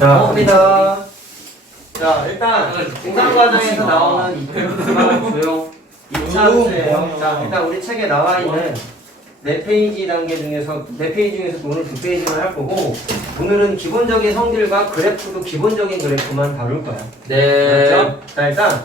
자, 갑니다. 자, 일단 공상 과정에서 나오는 이펙트가 조용 2차 함수예요. 자, 일단 우리 책에 나와 있는 4페이지 단계 중에서 4페이지 중에서 오늘 2페이지만 할 거고, 오늘은 기본적인 성질과 그래프도 기본적인 그래프만 다룰 거야. 네. 그렇죠? 자, 일단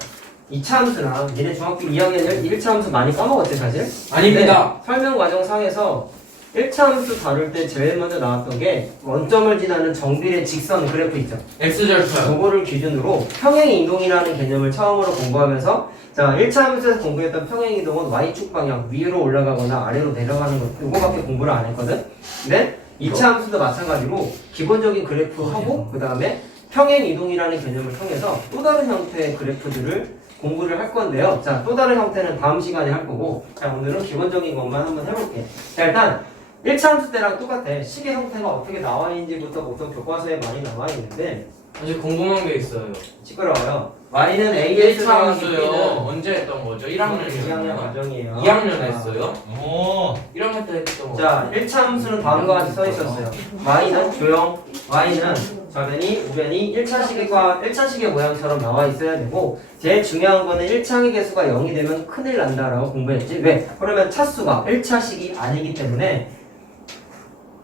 2차 함수나 니네 중학교 2학년 1차 함수 많이 까먹었지 사실? 아닙니다. 설명 과정 상에서 1차 함수 다룰 때 제일 먼저 나왔던 게 원점을 지나는 정비례 직선 그래프 있죠? X절편. 그거를 기준으로 평행이동이라는 개념을 처음으로 공부하면서, 자, 1차 함수에서 공부했던 평행이동은 Y축 방향 위로 올라가거나 아래로 내려가는 것, 이거밖에 공부를 안 했거든? 근데 2차 함수도 마찬가지로 기본적인 그래프 하고 그 다음에 평행이동이라는 개념을 통해서 또 다른 형태의 그래프들을 공부를 할 건데요. 자, 또 다른 형태는 다음 시간에 할 거고, 자, 오늘은 기본적인 것만 한번 해볼게. 자, 일단 1차 함수 때랑 똑같아. 식의 형태가 어떻게 나와 있는지부터 보통 교과서에 많이 나와 있는데, 아직 궁금한 게 있어요. 시끄러워요. Y는 1차 AS 함수요. 언제 했던 거죠? 2학년 1학년이요. 과정이에요. 2학년 했어요? 오. 1학년 때 했던 거. 자, 1차 함수는 다음과 같이 써 있었어요. Y는 조형, Y는 좌변이, 우변이 1차식의 모양처럼 나와 있어야 되고, 제일 중요한 거는 1차의 개수가 0이 되면 큰일 난다라고 공부했지. 왜? 그러면 차수가 1차식이 아니기 때문에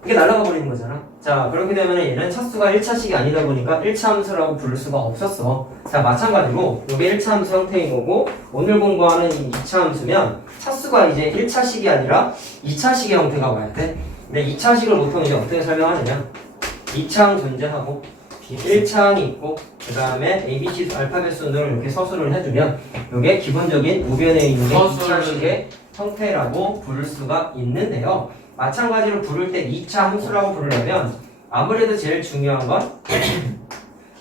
이게 날아가 버리는 거잖아. 자, 그렇게 되면 얘는 차수가 1차식이 아니다 보니까 1차 함수라고 부를 수가 없었어. 자, 마찬가지로 이게 1차 함수 형태인 거고, 오늘 공부하는 이 2차 함수면 차수가 이제 1차식이 아니라 2차식의 형태가 와야 돼. 근데 2차식을 보통 이제 어떻게 설명하느냐? 2차항 존재하고 1차항이 있고, 그 다음에 ABC 알파벳 순으로 이렇게 서술을 해주면 이게 기본적인 우변에 있는 게 2차식의 형태라고 부를 수가 있는데요. 마찬가지로 부를 때 2차 함수라고 부르려면 아무래도 제일 중요한 건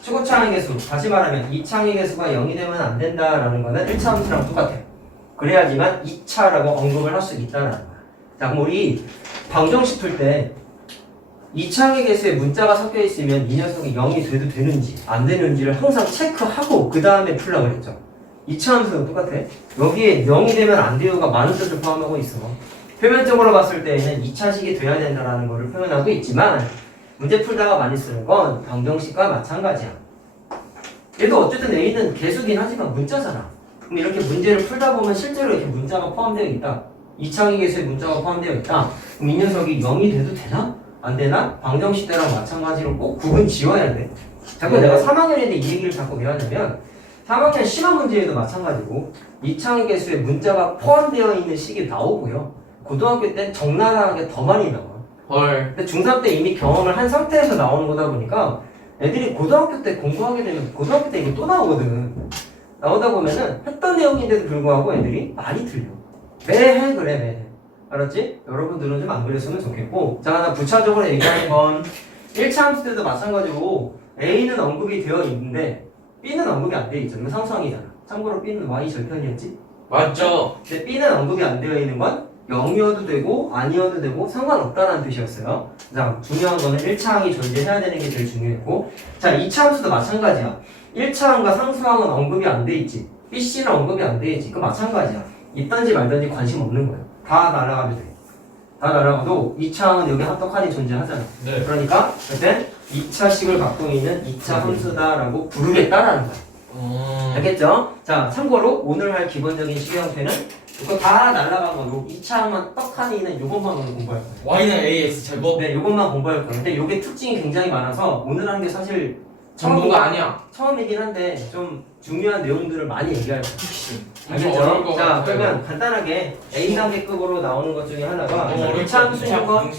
최고차항의 개수, 다시 말하면 2차항의 개수가 0이 되면 안 된다라는 거는 1차 함수랑 똑같아요. 그래야지만 2차라고 언급을 할 수 있다는 거야. 자, 그럼 우리 방정식 풀 때 2차항의 개수에 문자가 섞여 있으면 이 녀석이 0이 돼도 되는지 안 되는지를 항상 체크하고 그 다음에 풀라고 그랬죠. 2차 함수도 똑같아. 여기에 0이 되면 안 돼요가 많은 뜻을 포함하고 있어. 표면적으로 봤을 때에는 2차식이 돼야 된다는 것을 표현하고 있지만, 문제 풀다가 많이 쓰는 건 방정식과 마찬가지야. 얘도 어쨌든 A는 개수긴 하지만 문자잖아. 그럼 이렇게 문제를 풀다 보면 실제로 이렇게 문자가 포함되어 있다. 2차항의 개수에 문자가 포함되어 있다. 그럼 이 녀석이 0이 돼도 되나? 안 되나? 방정식 때랑 마찬가지로 꼭 구분 지어야 돼. 자꾸 내가 3학년인데 이 얘기를 자꾸 왜 하냐면, 3학년 심화 문제에도 마찬가지고 2차항의 개수에 문자가 포함되어 있는 식이 나오고요. 고등학교 때 적나라하게 더 많이 나와. 헐. 근데 중3 때 이미 경험을 한 상태에서 나오는 거다 보니까 애들이 고등학교 때 공부하게 되면 고등학교 때 이게 또 나오거든. 나오다 보면은 했던 내용인데도 불구하고 애들이 많이 틀려. 매해 그래, 매해. 알았지? 여러분들은 좀 안 그랬으면 좋겠고. 자, 하나 부차적으로 얘기하는 건 1차 함수 때도 마찬가지로 A는 언급이 되어 있는데 B는 언급이 안 되어 있죠. 이거 상수항이잖아. 참고로 B는 Y 절편이었지? 맞죠? 근데 B는 언급이 안 되어 있는 건 0이어도 되고 아니어도 되고 상관없다는 뜻이었어요. 자, 중요한 거는 1차항이 존재해야 되는 게 제일 중요했고, 자, 2차 함수도 마찬가지야. 1차항과 상수항은 언급이 안 돼 있지. BC는 언급이 안 돼 있지. 그 마찬가지야. 있던지 말던지 관심 없는 거예요. 다 날아가도 돼. 다 날아가도 2차항은 여기 합덕하니 존재하잖아. 네. 그러니까 그때 2차식을 갖고 있는 2차 함수다라고 부르겠다라는 거야. 알겠죠? 자, 참고로 오늘 할 기본적인 식의 형태는 이거 다 날라가고 2차만 떡하니 있는 요것만 오늘 공부할 거예요. Y는 AX 제곱. 네, 요것만 공부할 거예요. 근데 요게 특징이 굉장히 많아서 오늘 하는 게 사실 전부가 아니야. 처음이긴 한데 좀 중요한 내용들을 많이 얘기할 거예요. 엄청 어려울 알겠죠? 것 자, 같아요. 그러면 간단하게 A단계급으로 나오는 것 중에 하나가 어려울 2차 함수인 거,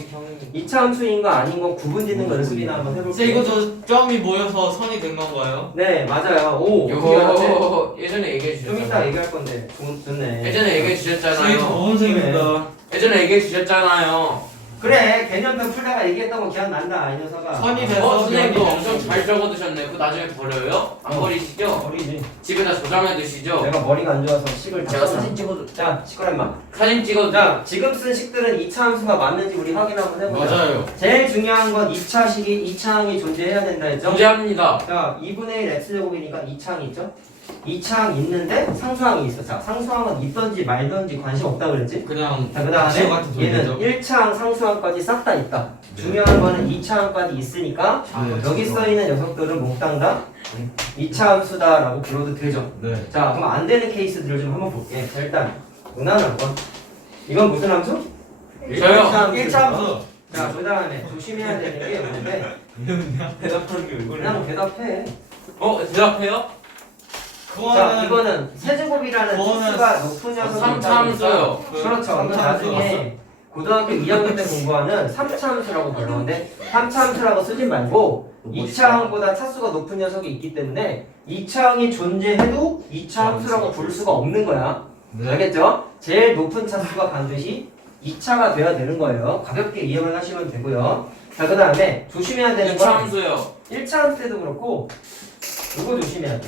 2차 함수인 거 아닌 거 구분 짓는 거 연습이나 한번 해볼게요. 쌤 이거 저 점이 모여서 선이 된 건가요? 네, 맞아요. 오, 어떻게 알았지? 요거 예전에 얘기해 좀 이따 주셨잖아요. 얘기할 건데 좋네. 예전에 얘기해 쌤 주셨잖아요. 보은생입니다. 예전에 얘기해 주셨잖아요. 그래, 개념표 풀다가 얘기했던 거 기억난다, 이 녀석아. 선이 돼서 선생님 그거 면이 엄청 됐어. 잘 적어두셨네. 그거 나중에 버려요? 안 버리시죠? 머리지. 집에다 저장해 두시죠? 내가 머리가 안 좋아서 식을 다 제가 썼나? 사진 찍어도 자, 시끄러 임마. 사진 찍어도 자, 지금 쓴 식들은 2차 함수가 맞는지 우리 확인 한번 해보자. 맞아요. 제일 중요한 건 2차식이 2차항이 존재해야 된다 했죠? 존재합니다. 자, 2분의 1 x제곱이니까 2차항이 있죠? 2차항 있는데 상수항이 있어. 자, 상수항은 있던지 말던지 관심 없다 그랬지? 그냥 자, 그 다음에 지금 같은 얘는 소리죠. 1차항 상수항까지 싹 다 있다. 네. 중요한 거는 2차항까지 있으니까 네. 여기 써있는 녀석들은 몽땅 다 2차 함수다라고 불러도 되죠. 네. 자, 그럼 안 되는 케이스들을 좀 한번 볼게. 자, 일단 무난한 건 이건 무슨 함수? 저요. 1차 1차 함수. 자, 그 다음에 조심해야 되는 게 뭔데? 그냥 대답하는 게 왜 그래? 그냥 대답해. 대답해요? 자, 그거는 이거는 세제곱이라는 그거는 수가 높은 녀석이 삼차함수요. 그렇죠. 이건 나중에 고등학교 2학년 때 공부하는 3차 함수라고 불렀는데 3차 함수라고 쓰지 말고 2차항보다 차수가 높은 녀석이 있기 때문에 2차항이 존재해도 2차 함수라고 부를 수가 없는 거야. 네. 알겠죠? 제일 높은 차수가 반드시 2차가 돼야 되는 거예요. 가볍게 이해만 하시면 되고요. 자, 그 다음에 조심해야 되는 건 이차함수요. 1차 함수 때도 그렇고 이거 조심해야 돼.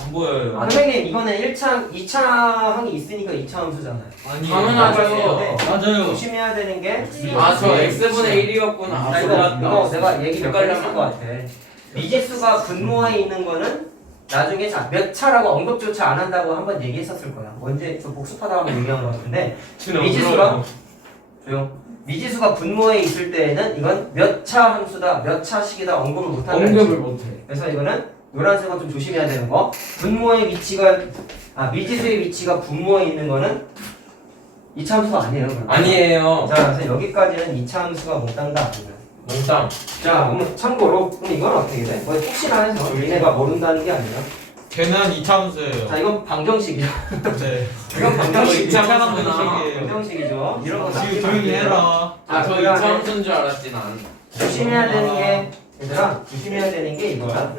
안 보여요. 선생님 이거는 2차항이 있으니까 2차 함수잖아요. 아니. 당연하죠. 맞아요. 조심해야 되는 게 저 x분의 1이었구나. 자, 이거 내가 얘기 몇 번 했을 것 같아. 미지수가 분모에 있는 거는 나중에 자, 몇 차라고 언급조차 안 한다고 한번 얘기했었을 거야. 언제 저 복습하다 한번 얘기한 것 같은데 미지수가 조용. 미지수가 분모에 있을 때에는 이건 몇 차 함수다, 몇 차식이다 언급을 못 한다. 못해. 그래서 이거는 노란색은 좀 조심해야 되는 거. 분모의 위치가 미지수의 위치가 분모에 있는 거는 2차 함수가 아니에요. 그러면. 아니에요. 자, 그래서 여기까지는 2차 함수가 몽땅다 아니면. 몽땅. 자, 그럼 참고로 그럼 이건 어떻게 돼? 뭐 혹시나 해서 얘네가 모른다는 게 아니라. 걔는 2차 함수예요. 자, 이건 방정식이야. 네. 이건 방정식. 2차 함수구나. 함수예요. 방정식이죠. 이런 거 지금 조용히 해라. 저 그다음에 2차함수인 줄 알았지 난. 조심해야 되는 게 얘들아, 조심해야 되는 게 이거야.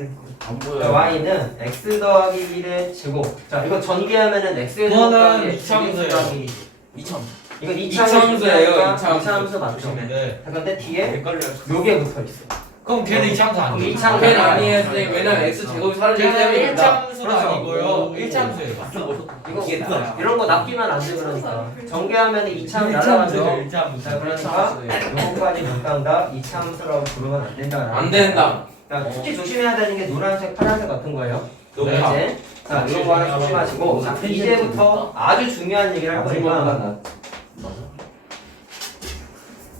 안 자, 보여요. y는 x 더하기 1의 제곱. 자, 이거 전개하면은 x의 제곱 그거는 더하기 이차 함수예요. 더하기 2차. 이건 2차 이차 함수예요, 이차 함수. 2차 함수 맞죠? 조심해. 네. 자, 근데 뒤에 헷갈려. 요게 붙어 있어. 그럼 걔는 2차 함수 그럼 아니에요. 2차 함수 걔는 아니에요, 선생님. 왜냐면 x 제곱이 사라지기 걔는 1차 때문입니다. 함수가 그렇죠. 아니고요. 1차 함수예요. 이거 이게 나야. 이런 거 낚이면 안 돼 그러니까. 전개하면 2차 함수 날아가죠. 1차 함수. 자, 그러니까 요거까지 몽땅 다 2차 함수라고 부르면 안 된다. 안 된다. 자, 특히 조심해야 되는 게 노란색, 파란색 같은 거예요. 네. 이제 자, 이런 거 하나 조심하시고 자, 이제부터 아주 중요한 얘기를 할 거니까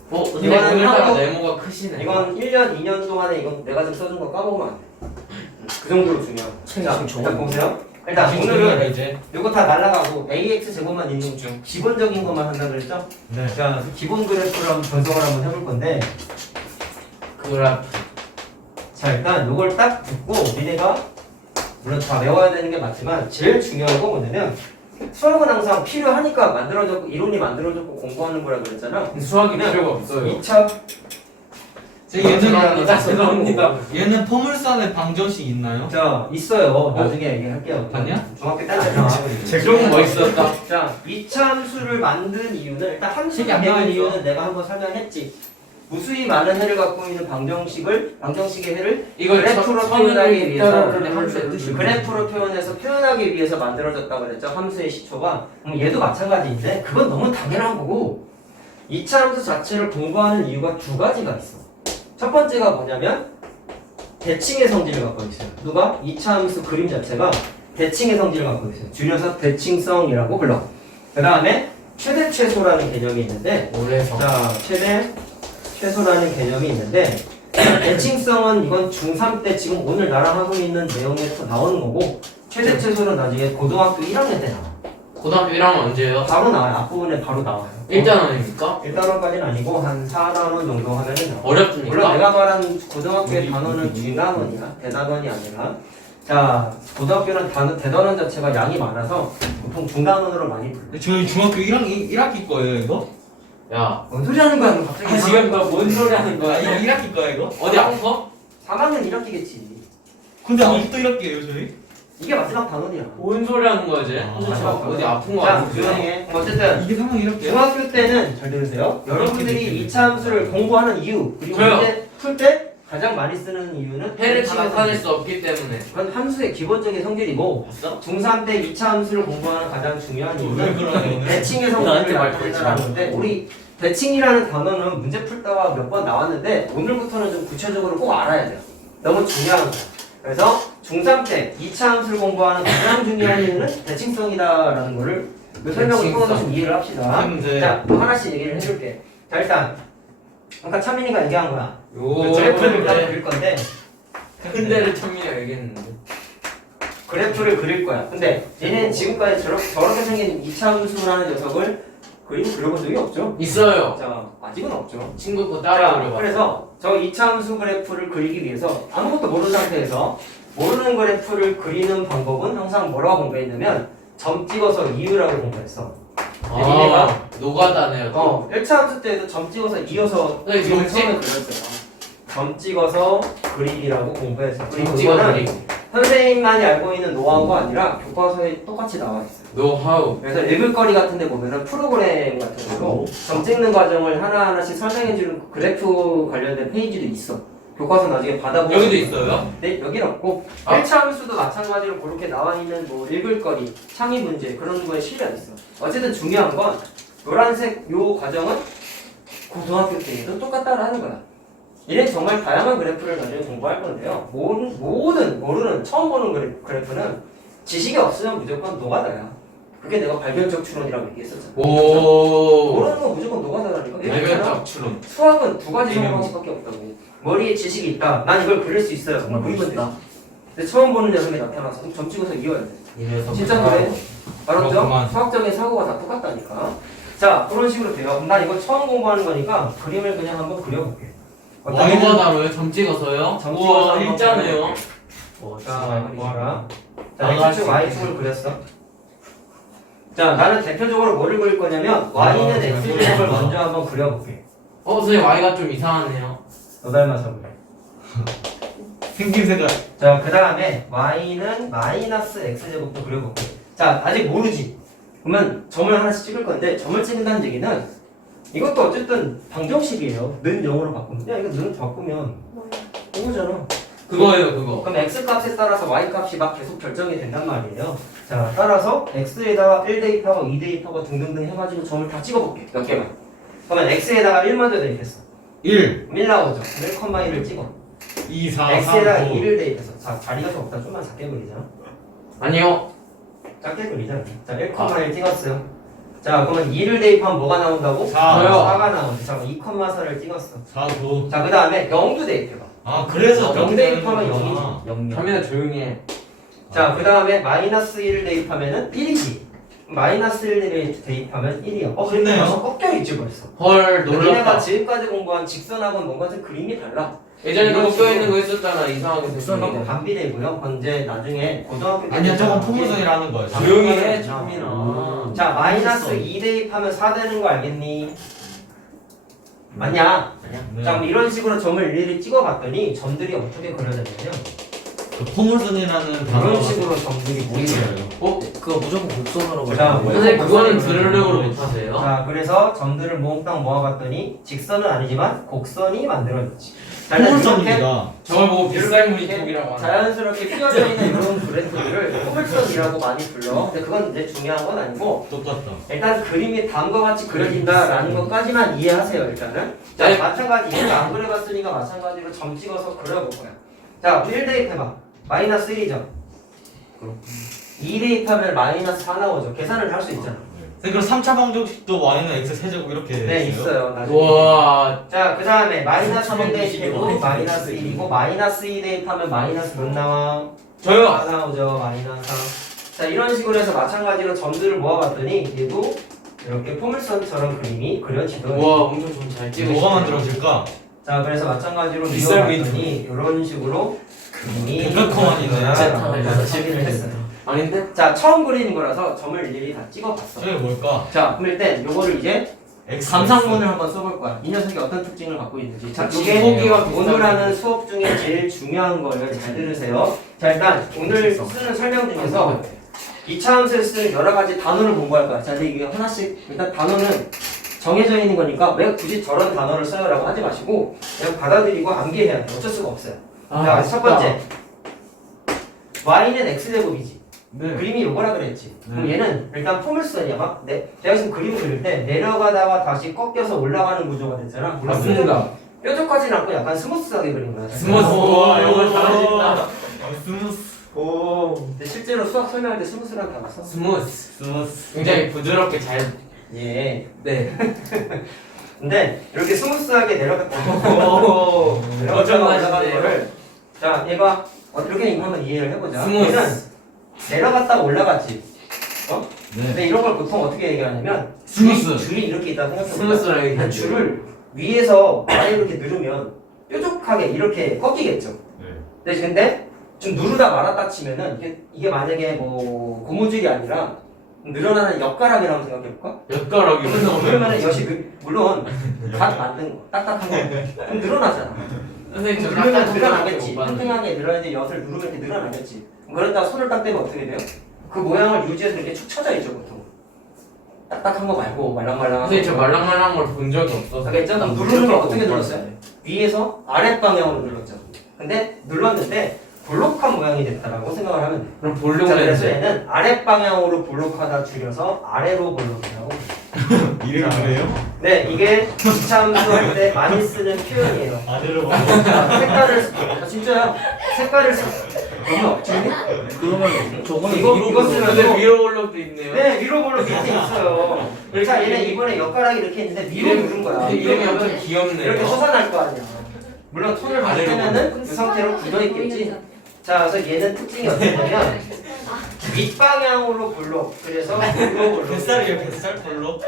근데 이거는 오늘따라 한국- 네모가 크시네. 이건 1년, 2년 동안에 이건 내가 지금 써준 거 까먹으면 안 돼. 그 정도로 중요한. 자, 일단 보세요. 일단 오늘은 이제. 이거 다 날라가고 AX 제곱만 있는 중 기본적인 것만 한다 그랬죠? 네. 자, 그 기본 그래프를 한번 분석을 한번 해볼 건데 그래프. 자, 일단 이걸 딱 듣고 니네가 물론 다 외워야 되는 게 맞지만 제일 중요한 건 뭐냐면 수학은 항상 필요하니까 만들어졌고 이론이 만들어졌고 공부하는 거라 그랬잖아. 수학이 필요가 없어요. 2차 죄송합니다. 얘는 포물선의 방정식 있나요? 자, 있어요. 나중에 얘기할게요. 아니야? 중학교 때 나와. 좀 멋있었다. 자, 2차 함수를 만든 이유는 일단 함수가 책이 안 되는 나와있어. 이유는 내가 한번 설명했지. 무수히 많은 해를 갖고 있는 방정식의 해를 이걸 그래프로 표현하기 위해서 함수의 뜻이 그래프로 표현해서 표현하기 위해서 만들어졌다고 그랬죠. 함수의 시초가. 그럼 얘도 마찬가지인데 그건 너무 당연한 거고 2차 함수 자체를 공부하는 이유가 두 가지가 있어. 첫 번째가 뭐냐면 대칭의 성질을 갖고 있어요. 누가? 2차 함수 그림 자체가 대칭의 성질을 갖고 있어요. 줄여서 대칭성이라고 불러. 그 다음에 최대 최소라는 개념이 있는데 올해서. 자, 최소라는 개념이 있는데 대칭성은 이건 중3 때 지금 오늘 나랑 하고 있는 내용에 또 나오는 거고 최대 최소는 나중에 고등학교 1학년 때 나와. 고등학교 1학년 언제예요? 바로 나와요. 앞부분에 바로 나와요. 1단원입니까? 1단원까지는 아니고 한 4단원 정도 하면은 나와. 물론 어렵습니까? 내가 말한 고등학교의 단원은 중단원이야. 대단원이 아니라. 자, 고등학교는 대단원 자체가 양이 많아서 보통 중단원으로 많이 불러. 저희 중학교 1학기 거예요, 이거? 야. 뭔 소리 하는 거야, 너 갑자기? 지금 너 뭔 소리 하는 거야? 이거 1학기 거야, 이거? 어디 아파? 3학년 1학기겠지. 근데 아직도 1학기예요, 저희? 이게 마지막 단원이야. 뭔 소리 하는 거지? 아, 어디 아픈 거 자, 아니야? 조용히 해. 어쨌든 이게 3학 1학기야? 중학교 때는 잘 들으세요. 여러분들이 2차 함수를 공부하는 이유 그리고 저요. 문제 풀 때 가장 많이 쓰는 이유는 해를 치고 사낼 수 없기 때문에. 그건 함수의 기본적인 성질이고 봤어? 중3 때 2차 함수를 공부하는 가장 중요한 왜 이유는 그러냐, 대칭의 나한테 성질을 말 나타낸다는 건데 우리 대칭이라는 단어는 문제 풀다가 몇 번 나왔는데 오늘부터는 좀 구체적으로 꼭 알아야 돼요. 너무 중요한 거예요. 그래서 중3 때 2차 함수를 공부하는 가장 중요한 이유는 대칭성이다라는 거를 그 설명을 통해서 좀 이해를 합시다. 근데 자, 또 하나씩 얘기를 해줄게. 자, 일단 아까 찬민이가 얘기한 거야. 요 그래프를 일단 그릴 건데 큰 데를 천미가 얘기했는데. 그래프를 그릴 거야. 근데 얘는 지금까지 저렇게 생긴 2차 함수라는 녀석을 그림 그려본 적이 없죠? 있어요. 자, 아직은 없죠. 친구 거 따라 자, 그려봐. 그래서 저 2차 함수 그래프를 그리기 위해서 아무것도 모르는 상태에서 모르는 그래프를 그리는 방법은 항상 뭐라고 공부했냐면 점 찍어서 이으라고 공부했어. 아, 노가다네요. 1차 함수 때도 점 찍어서 이어서 네, 그림을 점 찍- 처음에 그렸어요. 점 찍어서 그리기라고 공부했어. 그리고 찍어 이거는 그리기. 선생님만이 알고 있는 노하우가 아니라 교과서에 똑같이 나와 있어요. 노하우. 그래서 읽을 거리 같은 데 보면은 프로그램 같은 거로 점 찍는 과정을 하나하나씩 설명해주는 그래프 관련된 페이지도 있어. 교과서 나중에 받아보고 여기도 있어요? 네, 여긴 없고 아. 1차 함수도 마찬가지로 그렇게 나와 있는 뭐 읽을 거리, 창의 문제 그런 거에 실려 있어. 어쨌든 중요한 건 노란색 요 과정은 고등학교 때에도 똑같다라는 거야. 이런 정말 다양한 그래프를 나중에 공부할 건데요. 모든 모르는 처음 보는 그래프는 지식이 없으면 무조건 노가다야. 그게 내가 발견적 추론이라고 얘기했었잖아. 오. 모르는 건 무조건 노가다라니까. 레벨적 추론. 수학은 두 가지 방식밖에 없다고. 머리에 지식이 있다. 난 이걸 그릴 수 있어요. 정말 그리면 돼. 근데 처음 보는 녀석이 나타나서 그럼 점 찍어서 이어야 돼. 진짜 그래? 알았죠? 그렇구만. 수학적인 사고가 다 똑같다니까. 자, 그런 식으로 돼요. 그럼 난 이거 처음 공부하는 거니까 그림을 그냥 한번 그려볼게. 노가다로요? 점 찍어서요? 점 우와, 찍어서 한번 일자네요. 자, 그리자. 자, 나도 할 X축, 수 Y축을 그렸어. 자, 나는 대표적으로 뭐를 그릴 거냐면 Y는 X축을 먼저 한번 그려볼게. 선생님 Y가 좀 이상하네요. 너 닮아서 그래. 생김새가 자, 그 다음에 Y는 마이너스 X제곱도 그려볼게. 자, 아직 모르지? 그러면 점을 하나씩 찍을 건데 점을 찍는다는 얘기는 이것도 어쨌든 방정식이에요. 는 0으로 바꾸면. 야, 이거 는 바꾸면 이거잖아. 그거예요, 그거. 그럼 x 값에 따라서 y 값이 막 계속 결정이 된단 말이에요. 자, 따라서 x에다가 1 대입하고 2 대입하고 등등등 해가지고 점을 다 찍어볼게. 몇 개만. 그러면 x에다가 1 먼저 대입했어. 1, 1 나오죠. 1,1을 찍어. 2, 4, x에다가 3, 5 2를 대입했어. 자, 자리가 좀 없다. 좀만 작게 그리자. 아니요. 작게 그리자. 자, 1,1 찍었어요. 자, 그러면 2를 대입하면 뭐가 나온다고? 4, 저요. 4가 나오죠. 자, 2,4를 찍었어. 4, 9 자, 그 다음에 0도 대입해봐. 아 그래서 0 대입하면 되는구나. 0이지. 카미나 조용히 해. 자, 그 다음에 마이너스 1을 대입하면은 1이지. 마이너스 1을 대입하면 1이야. 근데 좋네요. 벌써 꺾여있지 벌써. 헐, 너네가 놀랐다. 지금까지 공부한 직선하고는 뭔가 좀 그림이 달라. 예전에 이런 그거 껴있는 식으로. 거 있었잖아, 이상하게 직선하고 생긴 거. 반비례고요. 언제 나중에 고등학교 때 아니야 저건 공부할 포물선이라는 거예요. 조용히 해, 때 창민아. 자, 마이너스 2 대입하면 4 되는 거 알겠니? 맞냐? 네. 자, 그럼 이런 식으로 점을 일일이 찍어봤더니 점들이 어떻게 그려졌냐면 그 포물선이라는 이런 단어가 식으로 점들이 보이더라고요. 그거 무조건 곡선으로 자, 그려. 선생님, 그거는 드르륵으로 못하세요? 자, 그래서 점들을 몽땅 모아봤더니 직선은 아니지만 곡선이 만들어졌지. 자, 일단 이렇게 포물선입니다. 저걸 보고 빗살무늬 이렇게 톡이라고 하는 자연스럽게 휘어져 있는 이런 그래프들을 포물선이라고 많이 불러. 근데 그건 이제 중요한 건 아니고 똑같다. 일단 그림이 다음과 같이 그려진다라는 것까지만 이해하세요. 일단은. 자, 네. 마찬가지 이거 안 그려봤으니까 마찬가지로 점 찍어서 그려볼 거야. 자, 1 대입해봐. 마이너스 1이죠. 2 대입하면 마이너스 4 나오죠. 계산을 할 수 있잖아. 그럼 3차 방정식도 y는 x 세제곱 이렇게 네, 있어요? 있어요. 나중에. 와, 자, 그 다음에 마이너스 1 3차방정식이 대입해도 어디 마이너스 1이고 마이너스 2 대입하면 마이너스 몇 나와? 저요. 4 나오죠. 마이너스 4. 자, 이런 식으로 해서 마찬가지로 점들을 모아봤더니 얘도 이렇게 포물선처럼 그림이 그려지더라고요. 와, 엄청 좀 잘 찍으시네요. 뭐가 만들어질까? 자, 그래서 마찬가지로 빗살 이어봤더니 이런 식으로 그림이 백백컴만이네. 실기를 했어요. 아닌데? 자, 처음 그리는 거라서 점을 일일이 다 찍어봤어. 저게 뭘까? 자, 그럼 일단 요거를 이제 x 감상문을 한번 써볼 거야. 이 녀석이 어떤 특징을 갖고 있는지. 자, 좀 이게 포기와 오늘 하는 수업 중에 제일 중요한 거예요. 잘 들으세요. 자, 일단 오늘 쓰는 설명 중에서 2차 함수에 쓰는 여러 가지 단어를 공부할 거야. 자, 근데 이게 하나씩 일단 단어는 정해져 있는 거니까 왜 굳이 저런 단어를 써요라고 하지 마시고 그냥 받아들이고 암기해야 돼. 어쩔 수가 없어요. 자, 첫 번째. y는 x제곱이지. 네. 그림이 요거라 그랬지. 그럼 네. 얘는 일단 포물선이야. 막 내가 지금 그림을 그릴 때 내려가다가 다시 꺾여서 올라가는 구조가 됐잖아. 맞습니다. 뾰족하진 않고 약간 스무스하게 그린 거야. 스무스. 와, 이걸 잘하신다. 스무스. 오. 근데 실제로 수학 설명할 때 스무스란 단어 써? 스무스. 굉장히 부드럽게 잘. 예. 네. 근데 이렇게 스무스하게 내려갔다 오. 내려갔다가 올라가는 엄청나시네요. 거를 자 얘가 이렇게 한번 이해를 해보자. 스무스. 얘는 내려갔다가 올라갔지. 네. 근데 이런 걸 보통 어떻게 얘기하냐면 스무스. 줄이 이렇게 있다고 생각해보자. 스무스라고 그 얘기하죠. 줄을 위에서 아래로 이렇게 누르면 뾰족하게 이렇게 꺾이겠죠. 네. 근데 좀 누르다 말았다 치면은 이게 만약에 뭐 고무줄이 아니라 늘어나는 엿가락이라고 생각해볼까? 엿가락이 그러면은 엿이 물론 갓 만든 거 딱딱한 거 그럼 늘어나잖아. 선생님 저 누르면 깜짝 늘어나겠지. 놀랐어요. 팽팽하게 늘어나는데 엿을 누르면 이렇게 늘어나겠지. 그러다 손을 딱 대면 어떻게 돼요? 그 모양을 유지해서 이렇게 축 처져 있죠 보통. 딱딱한 거 말고 말랑말랑한 선생님 저 거. 말랑말랑한 걸 본 적이 없어서. 알겠죠? 누르는 걸 어떻게 눌렀어요? 위에서 아랫 방향으로 눌렀죠. 근데 눌렀는데 볼록한 모양이 됐다라고 생각을 하면 돼. 그럼 자, 볼록을 그래서 해서 얘는 아랫 방향으로 볼록하다 줄여서 아래로 볼록이라고. 이름이 그래요? 네, 이게 기차함수 할 때 많이 쓰는 표현이에요. 아래로 봐. 자, 색깔을 진짜요? 색깔을 너무 없지? 그러면 저거는 이거 쓰면 근데 위로 볼록도 있네요. 네, 위로 볼록 밑에 있어요. 자, 얘는 이번에 엿가락이 이렇게 있는데 위로 누른 거야. 이름이 위로 엄청 누르면 귀엽네요. 이렇게 솟아날 거 아니야. 물론 손을 아래로 받으면은 이 상태로 굳어 있겠지. 자, 그래서 얘는 특징이 어떻냐면 윗방향으로 볼록. 그래서 위로 볼록. 뱃살이에요, 뱃살 볼록.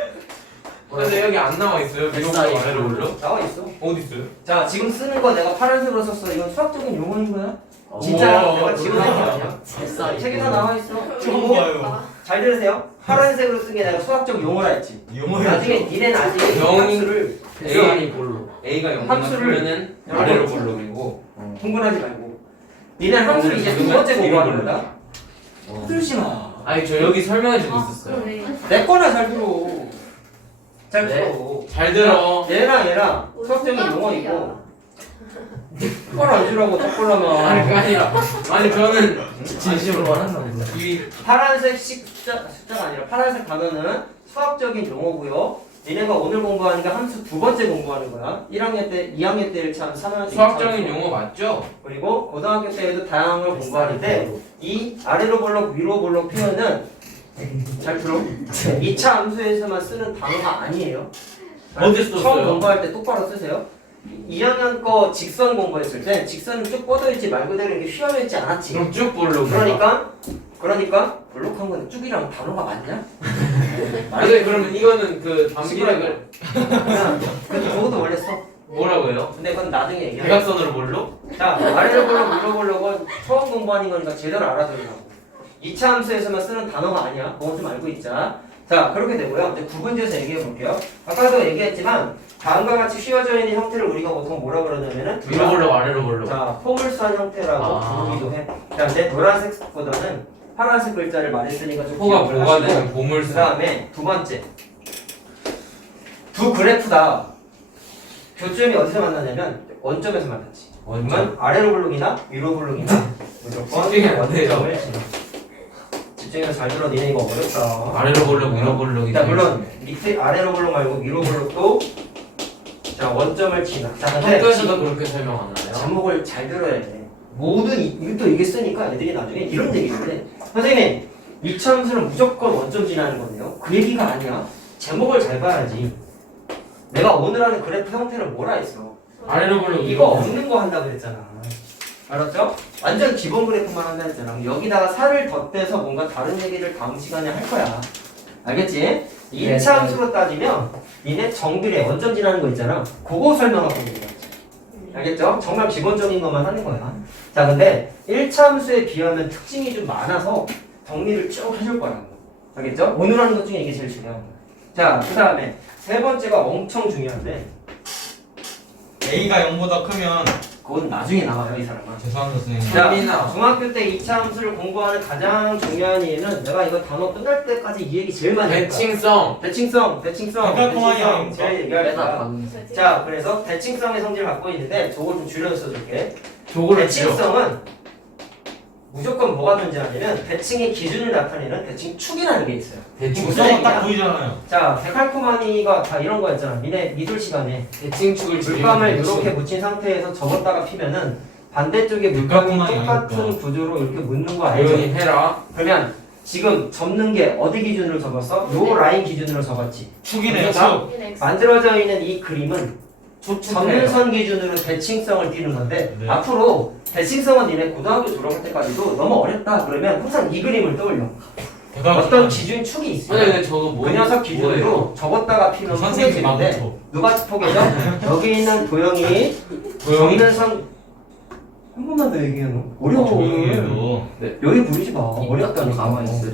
근데 여기 안 나와 있어요. 위로 볼록 아래로 볼록? 나와 있어. 어디 있어요? 자, 지금 쓰는 거 내가 파란색으로 썼어. 이건 수학적인 용어인 거야? 진짜야? 우와. 내가 지금 한게 아니야. 뱃살이 책에다 나와 있어. 처음 봐요. 잘 들으세요. 파란색으로 쓴 게 내가 수학적 용어라 했지. 용어예요. 나중에 니네 나중에 영이- 함수를 A이 볼록. A가 0만 함수를- 쓰면은 아래로 볼록이고. 흥분하지 말고. 니네 함수를 이제 두 번째 공부하는 거다. 들지 마. 아니 저 여기 설명해주고 있었어요. 내 거나 잘 들어. 잘 네. 들어. 잘 들어. 얘랑 수학적인 용어이고. 꼴안 주라고 아니 턱걸라면. 그게 아니라. 아니 저는 진심으로 말한다 보다. 이 파란색 숫자가 아니라 파란색 단어는 수학적인 용어고요. 얘네가 오늘 공부하는 게 함수 두 번째 공부하는 거야. 1학년 때, 2학년 때 1차, 3학년 때 2차. 수학적인 용어 맞죠? 그리고 고등학교 때에도 다양한 걸 공부하는데 이 아래로 볼록, 위로 볼록 표현은 잘 들어. 2차 함수에서만 쓰는 단어가 아니에요. 어디서 처음 썼어요? 공부할 때 똑바로 쓰세요. 2학년 거 직선 공부했을 때 직선은 쭉 뻗어있지 말 그대로 이렇게 휘어져 있지 않았지. 그럼 쭉 볼록. 그러니까 볼록한 건 쭉이랑 단어가 맞냐? 아니 그러면 이거는 그 암기력을 야, 그것도 원래 써. 뭐라고요? 근데 그건 나중에 얘기해. 대각선으로 볼록? 자, 아래로 볼록, 위로 볼록은 처음 공부하는 거니까 제대로 알아들으라고. 2차 함수에서만 쓰는 단어가 아니야. 그건 좀 알고 있자. 자, 그렇게 되고요. 이제 구분지어서 얘기해 볼게요. 아까도 얘기했지만 다음과 같이 휘어져 있는 형태를 우리가 보통 뭐라 그러냐면은 위로 볼록 아래로 볼록. 자, 포물선 형태라고 아. 부르기도 해. 자, 근데 노란색보다는 파란색 글자를 많이 쓰니까 좀 코가 기억을 뭐가 하시고. 되는 그 보물선. 다음에 두 번째. 두 그래프다. 교점이 어디서 만나냐면 원점에서 만났지. 그러면 아래로 볼록이나 위로 볼록이나 무조건 집중이 안 돼요. 원점을 지나. 집중해서 잘 들어. 니네 이거 어렵다. 아래로 볼록 위로 볼록이. 자, 물론 밑에 아래로 볼록 말고 위로 볼록도 자 원점을 지나. 자, 근데 학교에서도 그렇게 설명하나요? 제목을 잘 들어야 돼. 모든 이것도 이게 쓰니까 애들이 나중에 이런 얘기를 해. 선생님, 이참수는 무조건 원점 지나는 건데요. 그 얘기가 아니야. 제목을 잘 봐야지. 내가 오늘 하는 그래프 형태는 뭐라 했어? 아래로 볼록 이거 없는 거 한다고 그랬잖아. 알았죠? 완전 기본 그래프만 한다 했잖아. 그럼 여기다가 살을 덧대서 뭔가 다른 얘기를 다음 시간에 할 거야. 알겠지? 2차 함수로 따지면 니네 정비례 원점 지나는 거 있잖아. 그거 설명하고 있는 거야. 알겠죠? 정말 기본적인 것만 하는 거야. 자, 근데 1차 함수에 비하면 특징이 좀 많아서 정리를 쭉 해줄 거라고. 알겠죠? 오늘 하는 것 중에 이게 제일 중요한 거야. 자, 그 다음에 세 번째가 엄청 중요한데 A가 0보다 크면 그건 나중에 나와요, 이 사람은. 죄송합니다 선생님. 자, 민아. 중학교 때 2차 함수를 공부하는 가장 중요한 이유는 내가 이거 단어 끝날 때까지 이 얘기 제일 많이 할 거야. 대칭성. 대칭성, 대칭성이 아닙니까? 제일 얘기할 빼다 거야. 방. 자, 그래서 대칭성의 성질을 갖고 있는데 저걸 좀 줄여서 써줄게. 저거를 대칭성은 무조건 뭐가 존재하냐면 대칭의 기준을 나타내는 대칭축이라는 게 있어요. 대칭 무슨 구성은 딱 얘기야? 보이잖아요. 자, 데칼코마니가 다 이런 거였잖아. 니네 미술 시간에 대칭축을 물감을 줄이는 이렇게 묻힌 상태에서 접었다가 피면은 반대쪽에 물감이 육각형이 똑같은 아닐까. 구조로 이렇게 묻는 거 알죠? 조용히 해라. 그러면 지금 접는 게 어디 기준으로 접었어? 요 라인 기준으로 접었지. 축이네요 그러니까 축. 만들어져 있는 이 그림은 접는 촉촉해요. 선 기준으로 대칭성을 띠는 건데 네. 앞으로 대칭성은 니네 고등학교 졸업할 때까지도 너무 어렵다 그러면 항상 이 그림을 떠올려. 어떤 기준 축이 아니 있어요. 근데 저거 뭐 그 녀석 기준으로 접었다가 피면 선생님 포개지는데 마부터. 누가 포개죠? 여기 있는 도형이 보이는 선 한 번만 더 얘기해 너. 어려워. 조용히 해도 여기 부르지 마. 어렵다니까. 가만히 있어.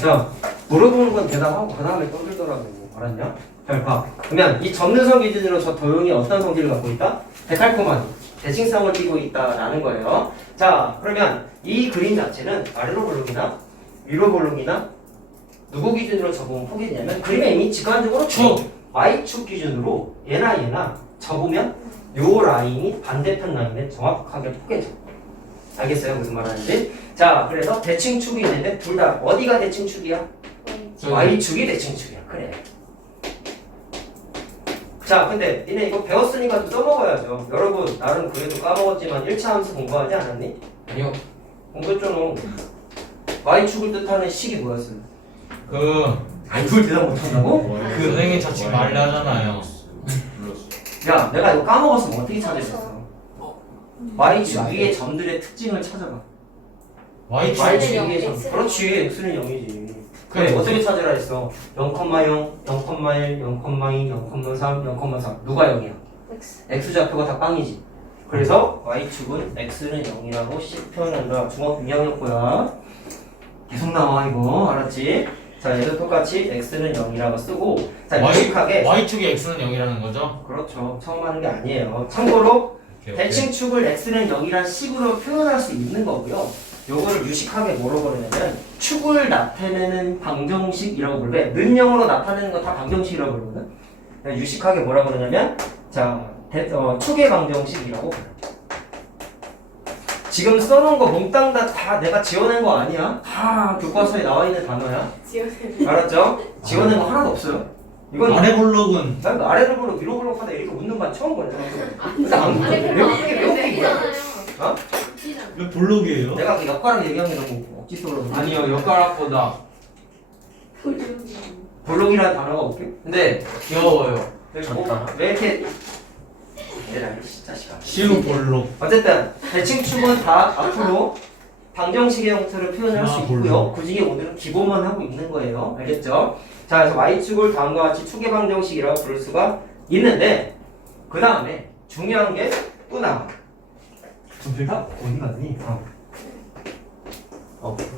자, 물어보는 건 대답하고 그 다음에 떠들더라고. 알았냐? 잘 봐. 그러면 이 접는 선 기준으로 저 도형이 어떤 성질을 갖고 있다? 데칼코마니. 대칭성을 띠고 있다라는 거예요. 자, 그러면 이 그림 자체는 아래로 볼록이나 위로 볼록이나 누구 기준으로 접으면 포개지냐면 그림에 이미 직관적으로 축. Y축 기준으로 얘나 접으면 요 라인이 반대편 라인에 정확하게 포개져. 알겠어요? 무슨 말 하는지? 자, 그래서 대칭축이 있는데 둘 다 어디가 대칭축이야? Y축이 대칭축이야. 그래. 자, 근데 니네 이거 배웠으니까 좀 써먹어야죠. 여러분, 나름 그래도 까먹었지만 1차 함수 공부하지 않았니? 아니요. 공부했잖아. Y축을 뜻하는 식이 뭐였어요? 그 그걸 대답 못한다고? 선생님 저 지금 말을 하잖아요. 야, 내가 이거 까먹었으면 어떻게 찾으셨어? Y축 위의 점들의 특징을 찾아봐. Y축. Y축 위의 점. 그렇지, X는 0이지. 그래, 그래. 어떻게 찾으라 했어? 0,0, 0,1, 0,2, 0,3, 0,4. 누가 0이야? X좌표가 다 빵이지. 그래서 Y축은 X는 0이라고 표현한다. 중학 2학년 거야. 계속 나와 이거. 알았지? 자, 얘도 똑같이 X는 0이라고 쓰고 자, 유식하게 Y축이 X는 0이라는 거죠? 그렇죠. 처음 하는 게 아니에요. 참고로 오케이, 오케이. 대칭축을 X는 0이란 식으로 표현할 수 있는 거고요. 요거를 유식하게 뭐로 부르냐면 축을 나타내는 방정식이라고 부르는데 는형으로 나타내는 거 다 방정식이라고 부르거든. 그냥 유식하게 뭐라고 그러냐면 자 축의 방정식이라고 불러요. 지금 써놓은 거 몽땅 다 내가 지어낸 거 아니야? 다 교과서에 나와 있는 단어야. 알았죠? 지어낸 거 하나도 없어요. 이건 아래 볼록은 난 아래로 볼록 위로 볼록 하다 이렇게 웃는 건 처음 보네. 근데 안 웃겨. 왜 웃긴 거야? 어? 왜 볼록이에요? 내가 그 역가랑 얘기한 게 너무 억지스러워. 아니요. 엿가락보다. 볼록이라는 단어가 웃겨? 근데 귀여워요. 왜 이렇게 얘라 이 자식아. 쉬운 볼록. 어쨌든 대칭축은 다 앞으로 방정식의 형태로 표현할 수 아, 있고요. 볼록. 그 중에 오늘은 기본만 하고 있는 거예요. 알겠죠? 자, 그래서 Y축을 다음과 같이 축의 방정식이라고 부를 수가 있는데 그 다음에 중요한 게 또 나와. 둘 다 어디 갔니?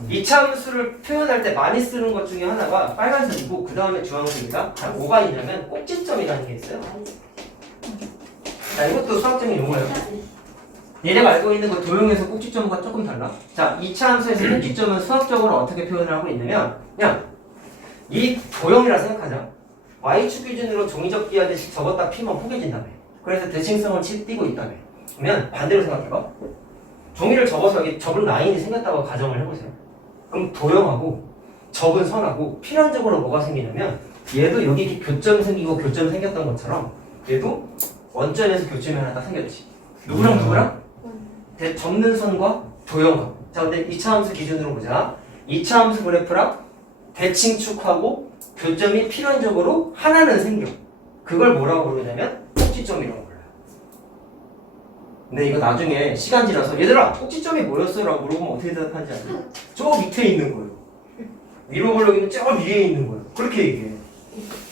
이차 함수를 표현할 때 많이 쓰는 것 중에 하나가 빨간색이고 그 다음에 주황색이다. 자, 뭐가 있냐면 꼭지점이라는 게 있어요. 자, 이것도 수학적인 용어예요. 얘네가 알고 있는 그 도형에서 꼭지점과 조금 달라. 자, 2차 함수에서 꼭지점은 수학적으로 어떻게 표현을 하고 있냐면 그냥 이 도형이라 생각하자. Y축 기준으로 종이접기 하듯이 접었다 피면 포개진다며. 그래서 대칭성을 띠고 있다며. 그러면 반대로 생각해봐. 종이를 접어서 여기 접은 라인이 생겼다고 가정을 해보세요. 그럼 도형하고 접은 선하고 필연적으로 뭐가 생기냐면 얘도 여기 이렇게 교점이 생기고 교점이 생겼던 것처럼 얘도 원점에서 교점이 하나 딱 생겼지. 누구랑 누구랑? 접는 선과 도형하고. 자, 근데 2차 함수 기준으로 보자. 2차 함수 그래프랑 대칭축하고 교점이 필연적으로 하나는 생겨. 그걸 뭐라고 부르냐면 꼭지점이라고 불러요. 근데 이거 나중에 시간 지나서 얘들아 꼭지점이 뭐였어? 라고 물어보면 어떻게 대답하는지 알아요? 저 밑에 있는 거예요. 위로 볼록이면 저 위에 있는 거예요. 그렇게 얘기해.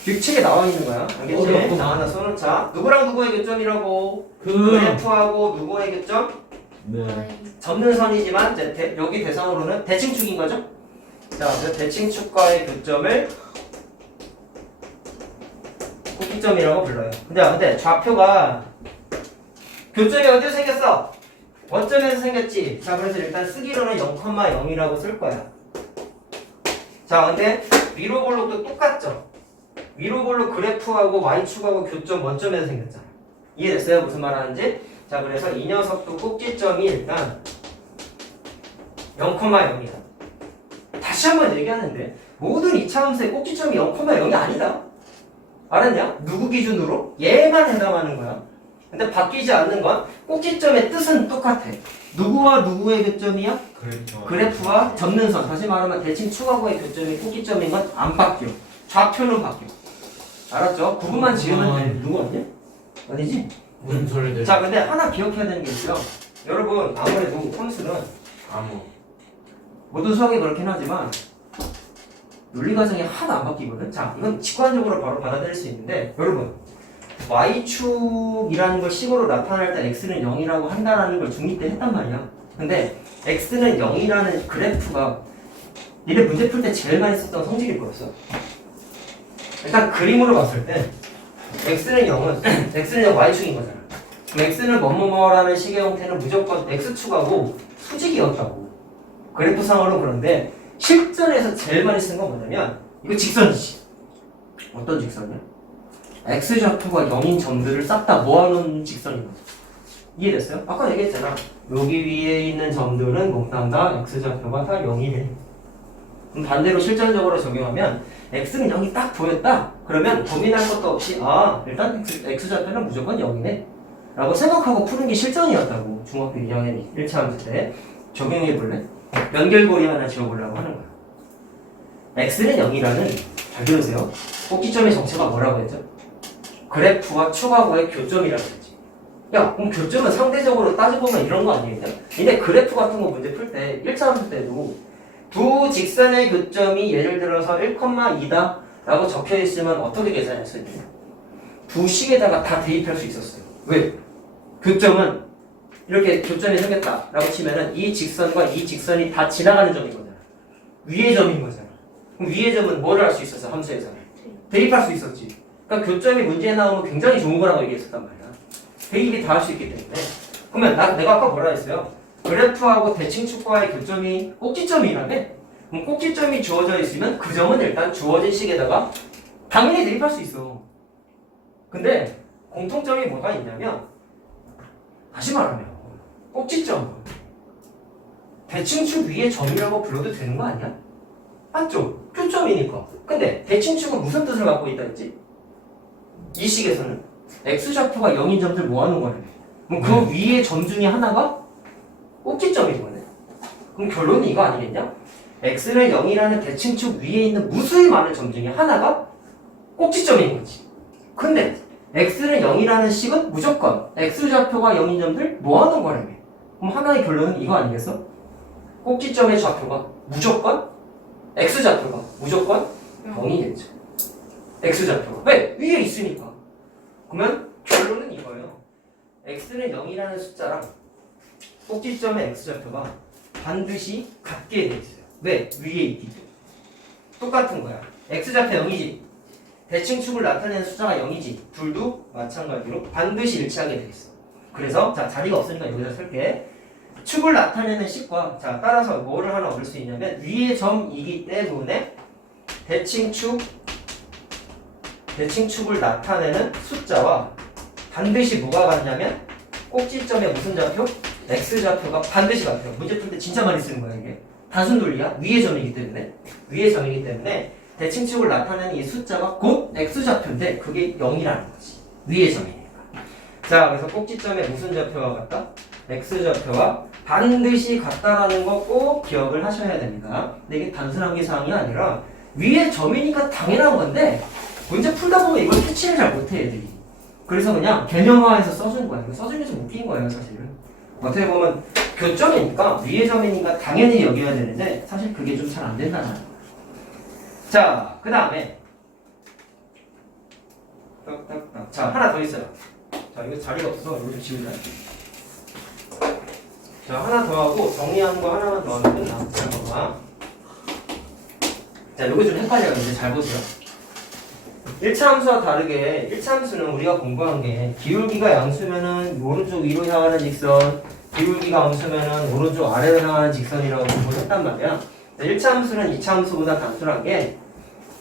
이 책에 나와 있는 거야. 알겠지? 어렵구나. 자, 하나 써놓자. 누구랑 누구의 교점이라고? 그 그래프하고 누구의 교점? 네. 접는 선이지만 이제 여기 대상으로는 대칭축인 거죠? 자, 그래서 대칭축과의 교점을 꼭지점이라고 불러요. 근데 좌표가 교점이 어디서 생겼어? 원점에서 생겼지. 자, 그래서 일단 쓰기로는 0,0이라고 쓸 거야. 자, 근데 위로 볼록도 똑같죠? 위로 볼록 그래프하고 Y축하고 교점 원점에서 생겼잖아. 이해됐어요? 무슨 말 하는지? 자, 그래서 이 녀석도 꼭지점이 일단 0,0이야. 다시 한번 얘기하는데 모든 2차 함수의 꼭지점이 0,0이 아니다. 알았냐? 누구 기준으로? 얘만 해당하는 거야. 근데 바뀌지 않는 건 꼭지점의 뜻은 똑같아. 누구와 누구의 교점이야? 그랬죠. 그래프와 접는 선. 다시 말하면 대칭 축하고의 교점이 꼭지점인 건 안 바뀌어. 좌표는 바뀌어. 알았죠? 구분만 지으면 돼. 누구 아니야? 아니지? 무슨 소리들? 자, 근데 하나 기억해야 되는 게 있어요. 여러분, 아무래도 함수는 아무. 모든 수학이 그렇긴 하지만 논리 과정이 하나도 안 바뀌거든. 자, 이건 직관적으로 바로 받아들일 수 있는데 여러분, y축이라는 걸 식으로 나타낼 때 x는 0이라고 한다라는 걸 중2 때 했단 말이야. 근데 x는 0이라는 그래프가 니네 문제 풀 때 제일 많이 썼던 성질일 거였어. 일단 그림으로 봤을 때 x는 0은 x는 0 y축인 거잖아. 그럼 x는 뭐뭐뭐라는 식의 형태는 무조건 x축하고 수직이었다고. 그래프상으로. 그런데 실전에서 제일 많이 쓴 건 뭐냐면 이거 직선이지. 어떤 직선이야? x좌표가 0인 점들을 싹 다 모아놓은 직선인 거죠. 이해됐어요? 아까 얘기했잖아. 여기 위에 있는 점들은 몽땅 다 x좌표가 다 0이래. 그럼 반대로 실전적으로 적용하면 x는 0이 딱 보였다. 그러면 고민할 것도 없이 일단 x좌표는 무조건 0이네 라고 생각하고 푸는 게 실전이었다고. 중학교 2학년 1차 함수 때 적용해 볼래? 연결고리 하나 지워보려고 하는 거야. x는 0이라는, 잘 들으세요, 꼭지점의 정체가 뭐라고 했죠? 그래프와 축하고의 교점이라고 했지. 야, 그럼 교점은 상대적으로 따져보면 이런 거 아니겠냐? 니네 그래프 같은 거 문제 풀 때 1차 함수 때도 두 직선의 교점이 예를 들어서 1,2다 라고 적혀 있으면 어떻게 계산할 수 있냐? 두 식에다가 다 대입할 수 있었어요. 왜? 교점은 이렇게 교점이 생겼다 라고 치면은 이 직선과 이 직선이 다 지나가는 점인 거잖아. 위의 점인 거잖아. 그럼 위의 점은 뭐를 할 수 있었어? 함수에서는 대입할 수 있었지. 그러니까 교점이 문제에 나오면 굉장히 좋은 거라고 얘기했었단 말이야. 대입이 다 할 수 있기 때문에. 그러면 내가 아까 뭐라 했어요? 그래프하고 대칭축과의 교점이 꼭지점이라며? 그럼 꼭지점이 주어져 있으면 그 점은 일단 주어진 식에다가 당연히 대입할 수 있어. 근데 공통점이 뭐가 있냐면, 다시 말하면 꼭지점 대칭축 위에 점이라고 불러도 되는 거 아니야? 맞죠? 교점이니까. 근데 대칭축은 무슨 뜻을 갖고 있다 했지? 이 식에서는 x좌표가 0인 점들 모아놓은 거네. 그럼 그 위에 점 중에 하나가 꼭지점인 거네. 그럼 결론은 이거 아니겠냐? x는 0이라는 대칭축 위에 있는 무수히 많은 점 중에 하나가 꼭지점인 거지. 근데 x는 0이라는 식은 무조건 x좌표가 0인 점들 모아놓은 거라며. 그럼 하나의 결론은 이거 아니겠어? 꼭지점의 좌표가 무조건 x좌표가 무조건 0이겠죠. x좌표가. 왜? 위에 있으니까. 그러면 결론은 이거예요. x는 0이라는 숫자랑 꼭지점의 x좌표가 반드시 같게 돼 있어요. 왜? 위에 있기 때문에. 똑같은 거야. x좌표 0이지. 대칭축을 나타내는 숫자가 0이지. 둘도 마찬가지로 반드시 일치하게 돼 있어. 그래서 자, 자리가 없으니까 여기다 쓸게. 축을 나타내는 식과, 자, 따라서 뭐를 하나 얻을 수 있냐면 위의 점이기 때문에 대칭축을 나타내는 숫자와 반드시 뭐가 같냐면 꼭지점의 무슨 좌표? x좌표가 반드시 같아요. 문제 풀 때 진짜 많이 쓰는 거야 이게. 단순 논리야. 위의 점이기 때문에 대칭축을 나타내는 이 숫자가 곧 x좌표인데 그게 0이라는 거지. 위의 점이니까. 자, 그래서 꼭지점의 무슨 좌표와 같다? x좌표와 반드시 같다라는 거 꼭 기억을 하셔야 됩니다. 근데 이게 단순한 게 사항이 아니라 위의 점이니까 당연한 건데 문제 풀다 보면 이걸 캐치를 잘 못해 애들이. 그래서 그냥 개념화해서 써준 거야. 써준 게 좀 웃긴 거예요 사실은. 어떻게 보면 교점이니까 위의 점이니까 당연히 여겨야 되는데 사실 그게 좀 잘 안 된다는 거야. 자, 그 다음에 딱딱딱. 자, 하나 더 있어요. 자, 이거 자리가 없어서 이거 좀 지우자. 자, 하나 더 하고 정리하는 거 하나만 더 하면 끝나. 잠깐만. 자, 요거 좀 헷갈려요. 이제 잘 보세요. 1차 함수와 다르게 1차 함수는 우리가 공부한 게 기울기가 양수면은 오른쪽 위로 향하는 직선, 기울기가 음수면은 오른쪽 아래로 향하는 직선이라고 공부를 했단 말이야. 1차 함수는 2차 함수보다 단순한 게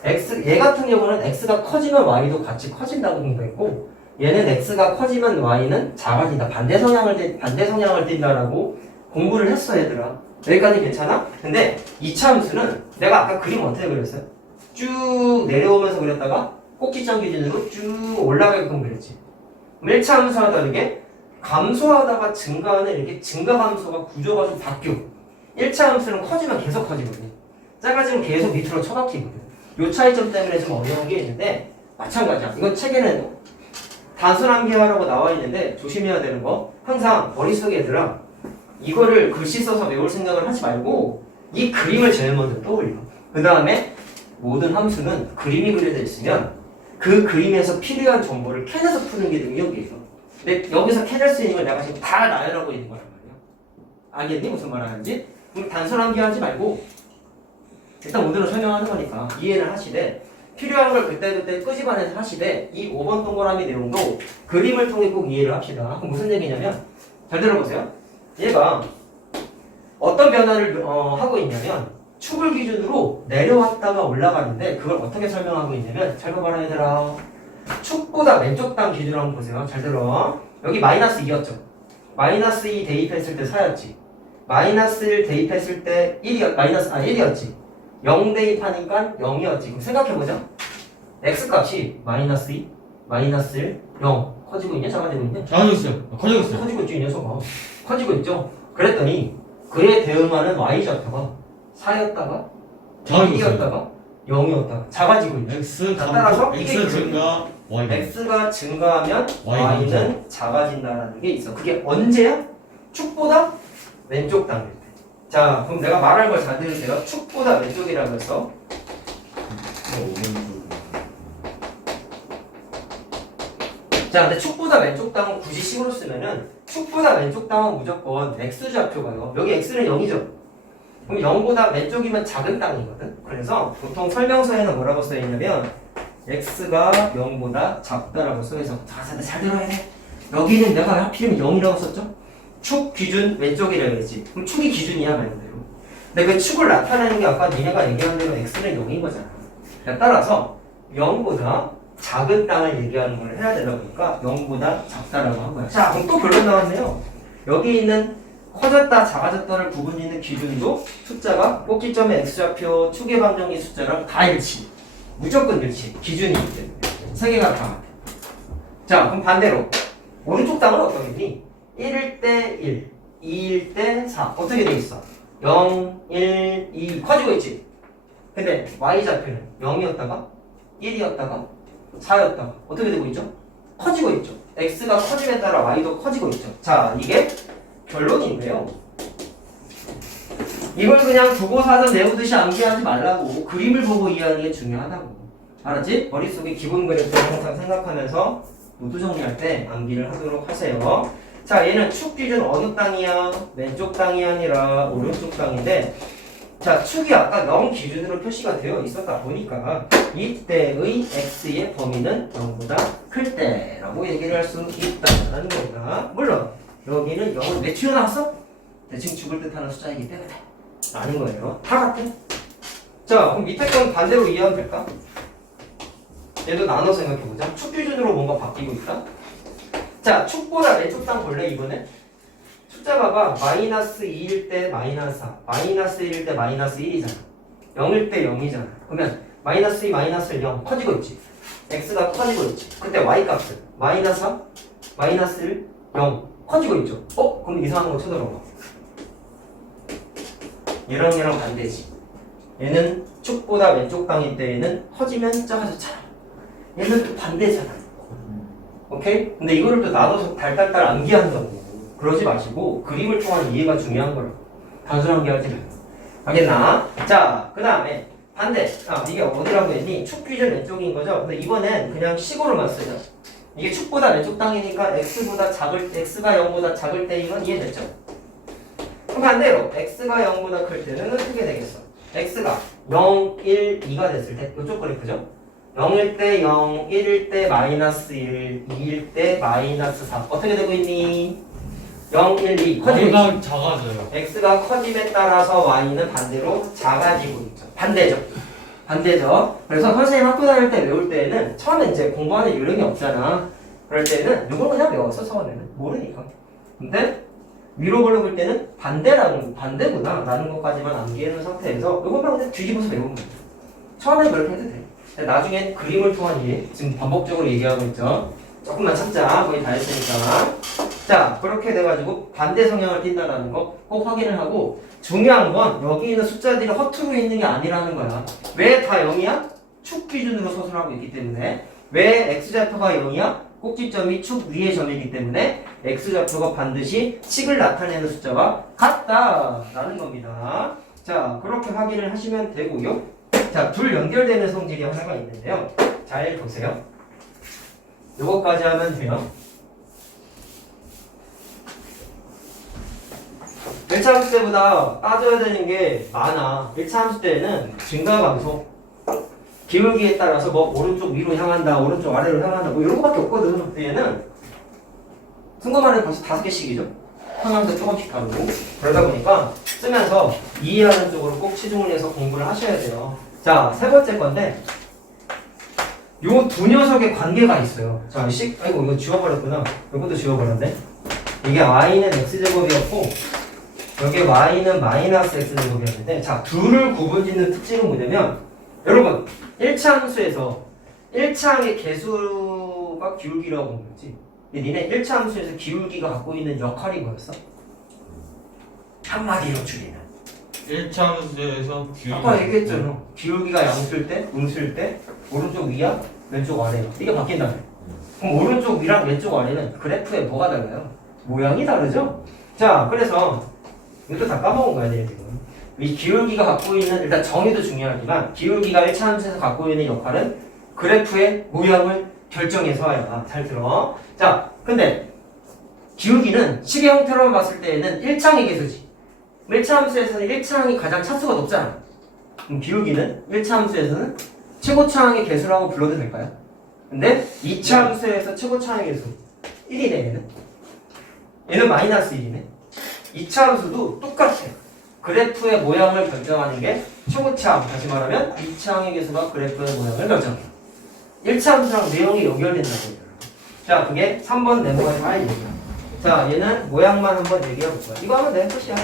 얘 같은 경우는 x가 커지면 y도 같이 커진다고 공부했고, 얘는 x가 커지면 y는 작아진다. 반대 성향을 띈다라고 공부를 했어 얘들아. 여기까지 괜찮아? 근데 2차 함수는 내가 아까 그림 어떻게 그렸어요? 쭉 내려오면서 그렸다가 꼭지점 기준으로 쭉 올라가게끔 그렸지. 그럼 1차 함수와 다르게 감소하다가 증가하는 이렇게 증가 감소가 구조가 좀 바뀌어. 1차 함수는 커지면 계속 커지거든요. 작아지면 계속 밑으로 쳐박히거든. 요 차이점 때문에 좀 어려운 게 있는데 마찬가지야. 이건 책에는 단순함계화라고 나와 있는데 조심해야 되는 거 항상 머릿속에 얘들아 이거를 글씨 써서 외울 생각을 하지 말고 이 그림을 제일 먼저 떠올려. 그 다음에 모든 함수는 그림이 그려져 있으면 그 그림에서 필요한 정보를 캐내서 푸는 게 능력이에요. 근데 여기서 캐낼 수 있는 걸 내가 지금 다 나열하고 있는 거란 말이야. 알겠니? 무슨 말 하는지? 그럼 단순함계화하지 말고 일단 오늘은 설명하는 거니까 이해를 하시되 필요한 걸 그때그때 끄집어내서 하시되 이 5번 동그라미 내용도 그림을 통해 꼭 이해를 합시다. 그럼 무슨 얘기냐면 잘 들어보세요. 얘가 어떤 변화를 하고 있냐면 축을 기준으로 내려왔다가 올라가는데 그걸 어떻게 설명하고 있냐면 잘 봐봐라 얘들아. 축보다 왼쪽 단 기준으로 한번 보세요. 잘 들어. 여기 마이너스 2였죠. 마이너스 2 대입했을 때 4였지. 마이너스 1 대입했을 때 1이었지. 0 대입하니까 0이었지. 그럼 생각해보자. x값이 마이너스 2, 마이너스 1, 0 커지고 있냐? 작아지고 있냐? 작아졌어요. 커져졌어요. 커지고 있죠. 이 녀석아. 커지고 있죠. 그랬더니 그에 대응하는 y좌표가 4였다가 작아졌어요. 1이었다가 0이었다가 작아지고 있죠. x 따라서 감소, 이게 x 증가, y 감소. x가 증가하면 Y y는 작아진다는 게 있어. 그게 언제야? 축보다 왼쪽 단일 때. 자, 그럼 내가 말할 걸 잘 들으세요. 축보다 왼쪽이라고 해서 자, 근데 축보다 왼쪽 땅은 굳이 식으로 쓰면은 축보다 왼쪽 땅은 무조건 x좌표가요. 여기 x는 0이죠. 그럼 0보다 왼쪽이면 작은 땅이거든. 그래서 보통 설명서에는 뭐라고 써있냐면 x가 0보다 작다라고 써있어. 잘 들어야 돼. 여기는 내가 왜 하필이면 0이라고 썼죠? 축 기준 왼쪽이라고 했지. 그럼 축이 기준이야 말 그대로. 근데 그 축을 나타내는 게 아까 니네가 얘기한 대로 x는 0인 거잖아. 따라서 0보다 작은 땅을 얘기하는 걸 해야 되다 보니까 0보다 작다라고 한 거야. 자, 그럼 또 결론 나왔네요. 여기 있는 커졌다, 작아졌다를 구분짓는 기준도 숫자가 꼭지점의 x좌표, 축의 방정식 숫자랑 다 일치. 무조건 일치. 기준이기 때문에. 세 개가 다 같아. 자, 그럼 반대로 오른쪽 땅은 어떠겠니? 1일 때 1, 2일 때 4. 어떻게 돼 있어? 0, 1, 2 커지고 있지? 근데 y좌표는 0이었다가 1이었다가 4였다가 어떻게 되고 있죠? 커지고 있죠. x가 커짐에 따라 y도 커지고 있죠. 자, 이게 결론인데요. 이걸 그냥 두고 사전 외우듯이 암기하지 말라고 그림을 보고 이해하는 게 중요하다고. 알았지? 머릿속에 기본 그래프를 항상 생각하면서 노트 정리할 때 암기를 하도록 하세요. 자, 얘는 축 기준 어느 땅이야? 왼쪽 땅이 아니라 오른쪽 땅인데 자, 축이 아까 0 기준으로 표시가 되어 있었다 보니까 이때의 x의 범위는 0보다 클 때라고 얘기를 할 수 있다는 거다. 물론 여기는 0을 왜 튀어나왔어? 대칭 축을 뜻하는 숫자이기 때문에 라는 거예요. 다 같아. 자, 그럼 밑에 건 반대로 이해하면 될까? 얘도 나눠 생각해보자. 축 기준으로 뭔가 바뀌고 있다. 자, 축보다 왼쪽 땅 볼래 이번에? 숫자 봐봐. 마이너스 2일 때 마이너스 4, 마이너스 1일 때 마이너스 1이잖아. 0일 때 0이잖아. 그러면 마이너스 2, 마이너스 1, 0 커지고 있지. x가 커지고 있지. 그때 y 값은 마이너스 3, 마이너스 1, 0 커지고 있죠. 그럼 이상한 거 쳐들어봐. 얘랑 반대지. 얘는 축보다 왼쪽 땅일 때에는 커지면 작아졌잖아. 얘는 또 반대잖아. 오케이? 근데 이거를 또 나눠서 달달달 암기한다고. 그러지 마시고 그림을 통한 이해가 중요한 거라고. 단순하게 하지 말고. 알겠나? 자, 그 다음에 반대. 이게 어디라고 했니? 축 기준 왼쪽인 거죠? 근데 이번엔 그냥 식으로만 쓰자. 이게 축보다 왼쪽 땅이니까 x가 0보다 작을 때인 건 이해됐죠? 그럼 반대로 x가 0보다 클 때는 어떻게 되겠어? x가 0, 1, 2가 됐을 때 이쪽 그래프죠? 0일 때 0, 1일 때 마이너스 1, 2일 때 마이너스 4 어떻게 되고 있니? 0, 1, 2 커지고 있지. y가 작아져요. x가 커짐에 따라서 y는 반대로 작아지고 있죠. 반대죠. 그래서 선생님 학교 다닐 때 외울 때는 처음에 이제 공부하는 요령이 없잖아. 그럴 때는 이걸 그냥 외웠어. 처음에는 모르니까. 근데 위로 볼록을 때는 반대구나 라는 것까지만 암기해놓은 상태에서 이것만 그냥 뒤집어서 외우면 돼. 처음엔 그렇게 해도 돼. 근데 나중엔 그림을 통한 이해, 지금 반복적으로 얘기하고 있죠. 조금만 참자. 거의 다 했으니까. 자, 그렇게 돼가지고 반대 성향을 띈다라는 거 꼭 확인을 하고, 중요한 건 여기 있는 숫자들이 허투루 있는 게 아니라는 거야. 왜 다 0이야? 축 기준으로 서술하고 있기 때문에. 왜 x좌표가 0이야? 꼭지점이 축 위의 점이기 때문에 x좌표가 반드시 식을 나타내는 숫자와 같다라는 겁니다. 자, 그렇게 확인을 하시면 되고요. 자, 둘 연결되는 성질이 하나가 있는데요. 잘 보세요. 요거까지 하면 돼요. 1차 함수 때보다 따져야 되는 게 많아. 1차 함수 때는 증가감소, 기울기에 따라서 뭐 오른쪽 위로 향한다, 오른쪽 아래로 향한다, 뭐 이런 거밖에 없거든. 얘는 순간만에 벌써 5개씩이죠. 항암도 조금씩 다르고. 그러다 보니까 쓰면서 이해하는 쪽으로 꼭 치중을 해서 공부를 하셔야 돼요. 자, 세 번째 건데, 요 두 녀석의 관계가 있어요. 자, 아이고, 이거 지워버렸구나. 이것도 지워버렸네. 이게 y는 x제곱이었고, 여기 y는 마이너스 x제곱이었는데, 자, 둘을 구분짓는 특징은 뭐냐면, 여러분, 1차 함수에서 1차 항의 개수가 기울기라고 본 거지. 근데 니네 1차 함수에서 기울기가 갖고 있는 역할이 뭐였어? 한마디로 줄이는. 1차 함수에서 기울기. 아까 얘기했잖아. 기울기가 양수일 때, 음수일 때, 오른쪽 위야, 왼쪽 아래야. 이게 바뀐다며. 그럼 오른쪽 위랑 왼쪽 아래는 그래프에 뭐가 달라요? 모양이 다르죠? 자, 그래서 이것도 다 까먹은 거야, 내 지금. 이 기울기가 갖고 있는, 일단 정의도 중요하지만, 기울기가 1차 함수에서 갖고 있는 역할은 그래프의 모양을 결정해서 하야. 잘 들어. 자, 근데 기울기는 식의 형태로만 봤을 때에는 1차항의 개수지. 1차 함수에서는 1차항이 가장 차수가 높잖아. 그럼 기울기는 1차 함수에서는 최고차항의 개수라고 불러도 될까요? 근데 2차 함수에서 최고차항의 개수 1이네, 얘는. 얘는 마이너스 1이네. 2차 함수도 똑같아. 그래프의 모양을 결정하는 게 최고차항. 다시 말하면 2차항의 개수가 그래프의 모양을 결정해. 1차 함수랑 내용이 연결된다고. 자, 그게 3번 네모의 할 얘기야. 자, 얘는 모양만 한번 얘기해 볼 거야. 이거 하면 돼. 끝이야.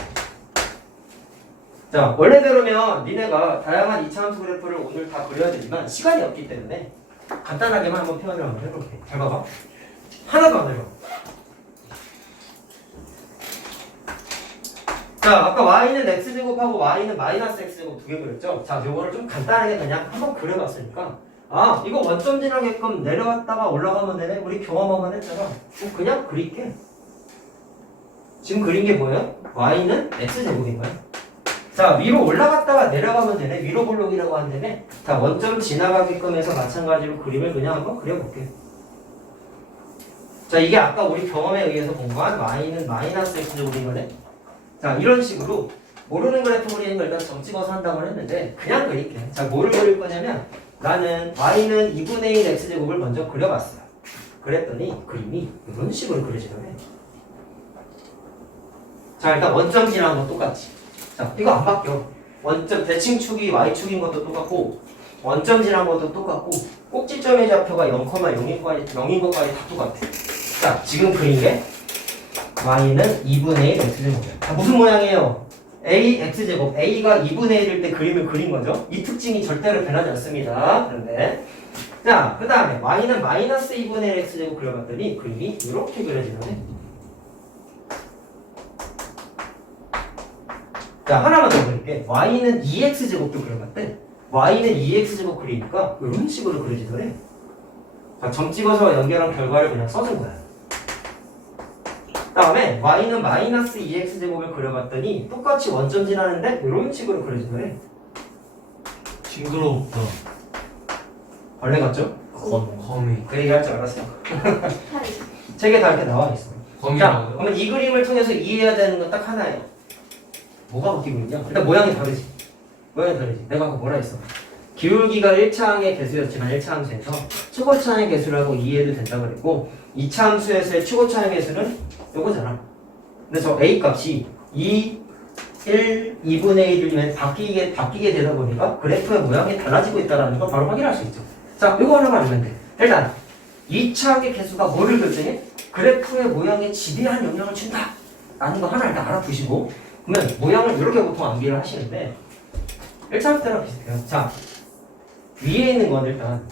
자, 원래대로면 니네가 다양한 2차 함수 그래프를 오늘 다 그려야 되지만 시간이 없기 때문에 간단하게만 한번 표현을 한번 해볼게. 잘 봐봐. 하나도 안 어려워. 자, 아까 y는 x제곱하고 y는 마이너스 x제곱 두 개 그렸죠? 자, 요거를 좀 간단하게 그냥 한번 그려봤으니까, 아, 이거 원점 지나게끔 내려갔다가 올라가면 되네? 우리 경험만 했잖아. 그냥 그릴게. 지금 그린 게 뭐예요? y는 x제곱인 거야. 자, 위로 올라갔다가 내려가면 되네? 위로 볼록이라고 한다며? 자, 원점 지나가게끔 해서 마찬가지로 그림을 그냥 한번 그려볼게. 자, 이게 아까 우리 경험에 의해서 공부한 y는 마이너스 x제곱인 거네? 자, 이런 식으로 모르는 그래프 그리는 걸 일단 점 찍어서 한다고 했는데 그냥 그릴게. 자, 뭐를 그릴 거냐면 나는 y는 2분의 1 x제곱을 먼저 그려봤어요. 그랬더니 그림이 이런 식으로 그려지더래. 자, 일단 원점 지나간 건 똑같지. 자, 이거 안 바뀌어. 원점 대칭축이 y축인 것도 똑같고 원점 지난 것도 똑같고 꼭지점의 좌표가 0,0인 것까지 다 똑같아. 자, 지금 그린 게 y는 2분의 1 x제곱이야. 자, 무슨 모양이에요? a x제곱. a가 2분의 1일 때 그림을 그린 거죠. 이 특징이 절대로 변하지 않습니다. 그런데 자, 그 다음에 y는 마이너스 2분의 1 x제곱 그려봤더니 그림이 이렇게 그려지네. 자, 하나만 더 그릴게. y는 2x제곱도 그려봤대. y는 2x제곱 그리니까 이런 식으로 그려지더래. 자, 점 찍어서 연결한 결과를 그냥 써준 거야. 다음에 y는 마이너스 2x제곱을 그려봤더니 똑같이 원점 지나는데 이런 식으로 그려지더래. 징그럽다. 벌레 같죠? 거미. 그 얘기 할 줄 알았어요. 책에 다 이렇게 나와 있어. 자, 거미라고요? 그러면 이 그림을 통해서 이해해야 되는 건 딱 하나예요. 뭐가 바뀌고 있냐? 일단 모양이 다르지. 모양이 다르지. 내가 아까 뭐라 했어? 기울기가 1차항의 개수였지만 1차 함수에서 최고차항의 개수라고 이해해도 된다고 그랬고 2차 함수에서의 최고차항의 개수는 요거잖아. 근데 저 a 값이 2, 1, 2분의 1이면 바뀌게 되다 보니까 그래프의 모양이 달라지고 있다는 걸 바로 확인할 수 있죠. 자, 이거 하나만 알면 돼. 일단 2차항의 개수가 뭐를 결정해? 그래프의 모양에 지대한 영향을 준다 라는 거 하나 일단 알아두시고, 그러면 모양을 이렇게 보통 암기를 하시는데 1차 함수 때랑 비슷해요. 자, 위에 있는 건 일단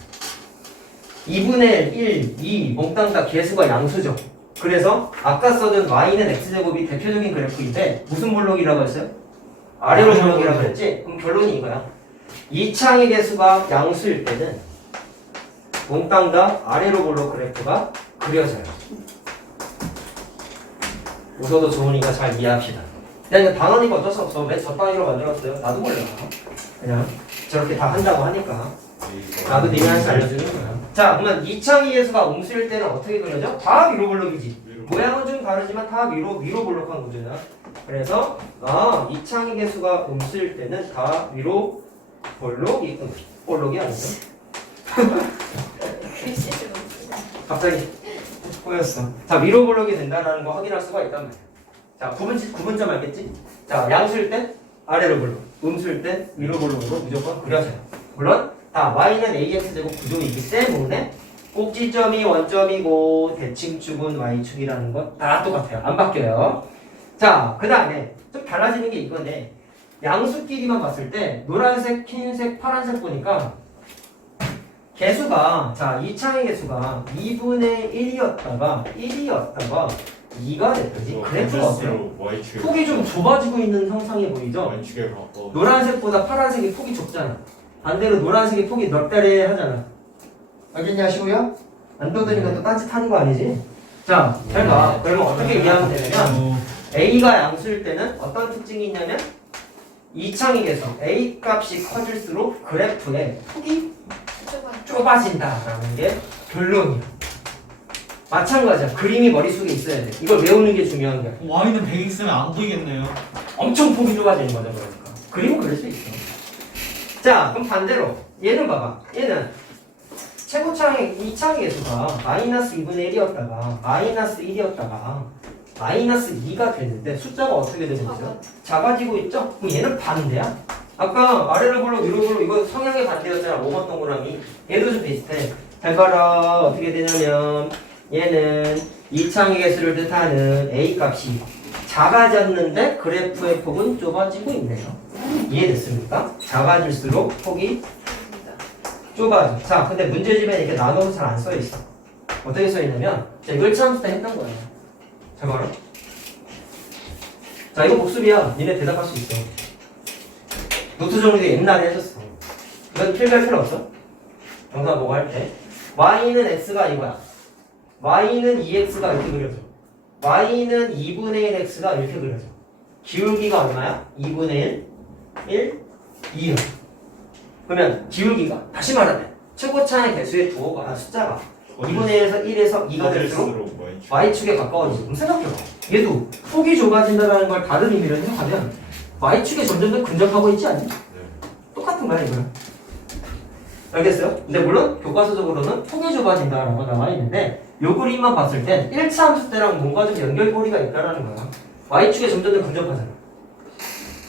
2분의 1, 2 몽땅 다 개수가 양수죠. 그래서 아까 써둔 y는 x제곱이 대표적인 그래프인데 무슨 볼록이라고 했어요? 아래로 볼록이라고 했지? 그럼 결론이 이거야. 이 창의 개수가 양수일 때는 몽땅 다 아래로 볼록 그래프가 그려져요. 웃어도 좋으니까 잘 이해합시다. 야, 이거 단어니까 어쩔 수 없어. 왜 저 단위로 만들었어요? 나도 몰라. 그냥 저렇게 다 한다고 하니까. 나도 니네한테 알려주는 거야. 자, 그러면 이 창의 개수가 음수일 때는 어떻게 그려져? 다 위로 볼록이지. 모양은 좀 다르지만 다 위로 볼록한 구조야. 그래서 이 창의 개수가 음수일 때는 다 위로 볼록이 아니죠? 갑자기 꼬였어. 자, 위로 볼록이 된다는 거 확인할 수가 있단 말이야. 자, 구분점 알겠지? 자, 양수일 때 아래로 볼록, 음수일 때 위로 볼록으로 무조건 그려져요. 물론 다 y는 ax제곱 구조이기 때문에 꼭지점이 원점이고 대칭축은 y축이라는 건 다 똑같아요. 안 바뀌어요. 자, 그 다음에 좀 달라지는 게 이건데 양수끼리만 봤을 때 노란색, 흰색, 파란색 보니까 개수가 이 창의 개수가 2분의 1이었다가 2가 됐더니 그래프가 어때요? 폭이 좀 좁아지고 있는 형상이 보이죠? Y축에 바꿔. 노란색보다 파란색이 폭이 좁잖아. 반대로 노란색이 폭이 넓다래 하잖아. 알겠냐, 시우야? 안 떠드니까 또 딴짓하는 거 아니지? 자, 잘 봐. 그러면 어떻게 이해하면 되냐면 A가 양수일 때는 어떤 특징이 있냐면 이 창의 개수 A 값이 커질수록 그래프의 폭이 좁아진다라는 게 결론이야. 마찬가지야. 그림이 머릿속에 있어야 돼. 이걸 외우는 게 중요한 거야. Y는 100x면 안 보이겠네요. 엄청 폭이 좁아지는 거죠, 그러니까. 그림은 그릴 수 있어. 자, 그럼 반대로 얘는 봐봐. 얘는 최고창의 이 창의 개수가 마이너스 2분의 1이었다가 마이너스 1이었다가 마이너스 2가 됐는데 숫자가 어떻게 되고 있죠? 작아지고 있죠? 그럼 얘는 반대야. 아까 아래로 볼록 위로 볼록 이거 성향의 반대였잖아. 5번 동그라미. 얘도 좀 비슷해. 잘 봐라. 어떻게 되냐면 얘는 이 창의 개수를 뜻하는 A 값이 작아졌는데 그래프의 폭은 좁아지고 있네요. 이해됐습니까? 작아질수록 폭이 좁아져. 자, 근데 문제집에 이렇게 나눠서 잘 안 써있어. 어떻게 써있냐면 자, 이걸 참수 때 했던 거야. 잘 봐라. 자, 이거 복습이야. 니네 대답할 수 있어. 노트 정리도 옛날에 해줬어. 이건 필기할 필요 없어. 영상 보고 할 때. y는 x가 이거야. y는 2x가 이렇게 그려져. y는 2분의 1x가 이렇게 그려져. 기울기가 얼마야? 2분의 1, 2요. 그러면 기울기가 다시 말하면 최고차의 개수의 부호가 숫자가 2분의 1에서 2가 될수록 y축에 가까워지죠. 그럼 생각해봐. 얘도 폭이 좁아진다는 걸 다른 의미로 해석하면 y축에 점점 더 근접하고 있지 않니? 똑같은 거야 이거는. 알겠어요? 근데 물론 교과서적으로는 폭이 좁아진다라고 나와 있는데 요 그림만 봤을 땐 1차 함수 때랑 뭔가 좀 연결고리가 있다라는 거야. y축에 점점 더 근접하잖아.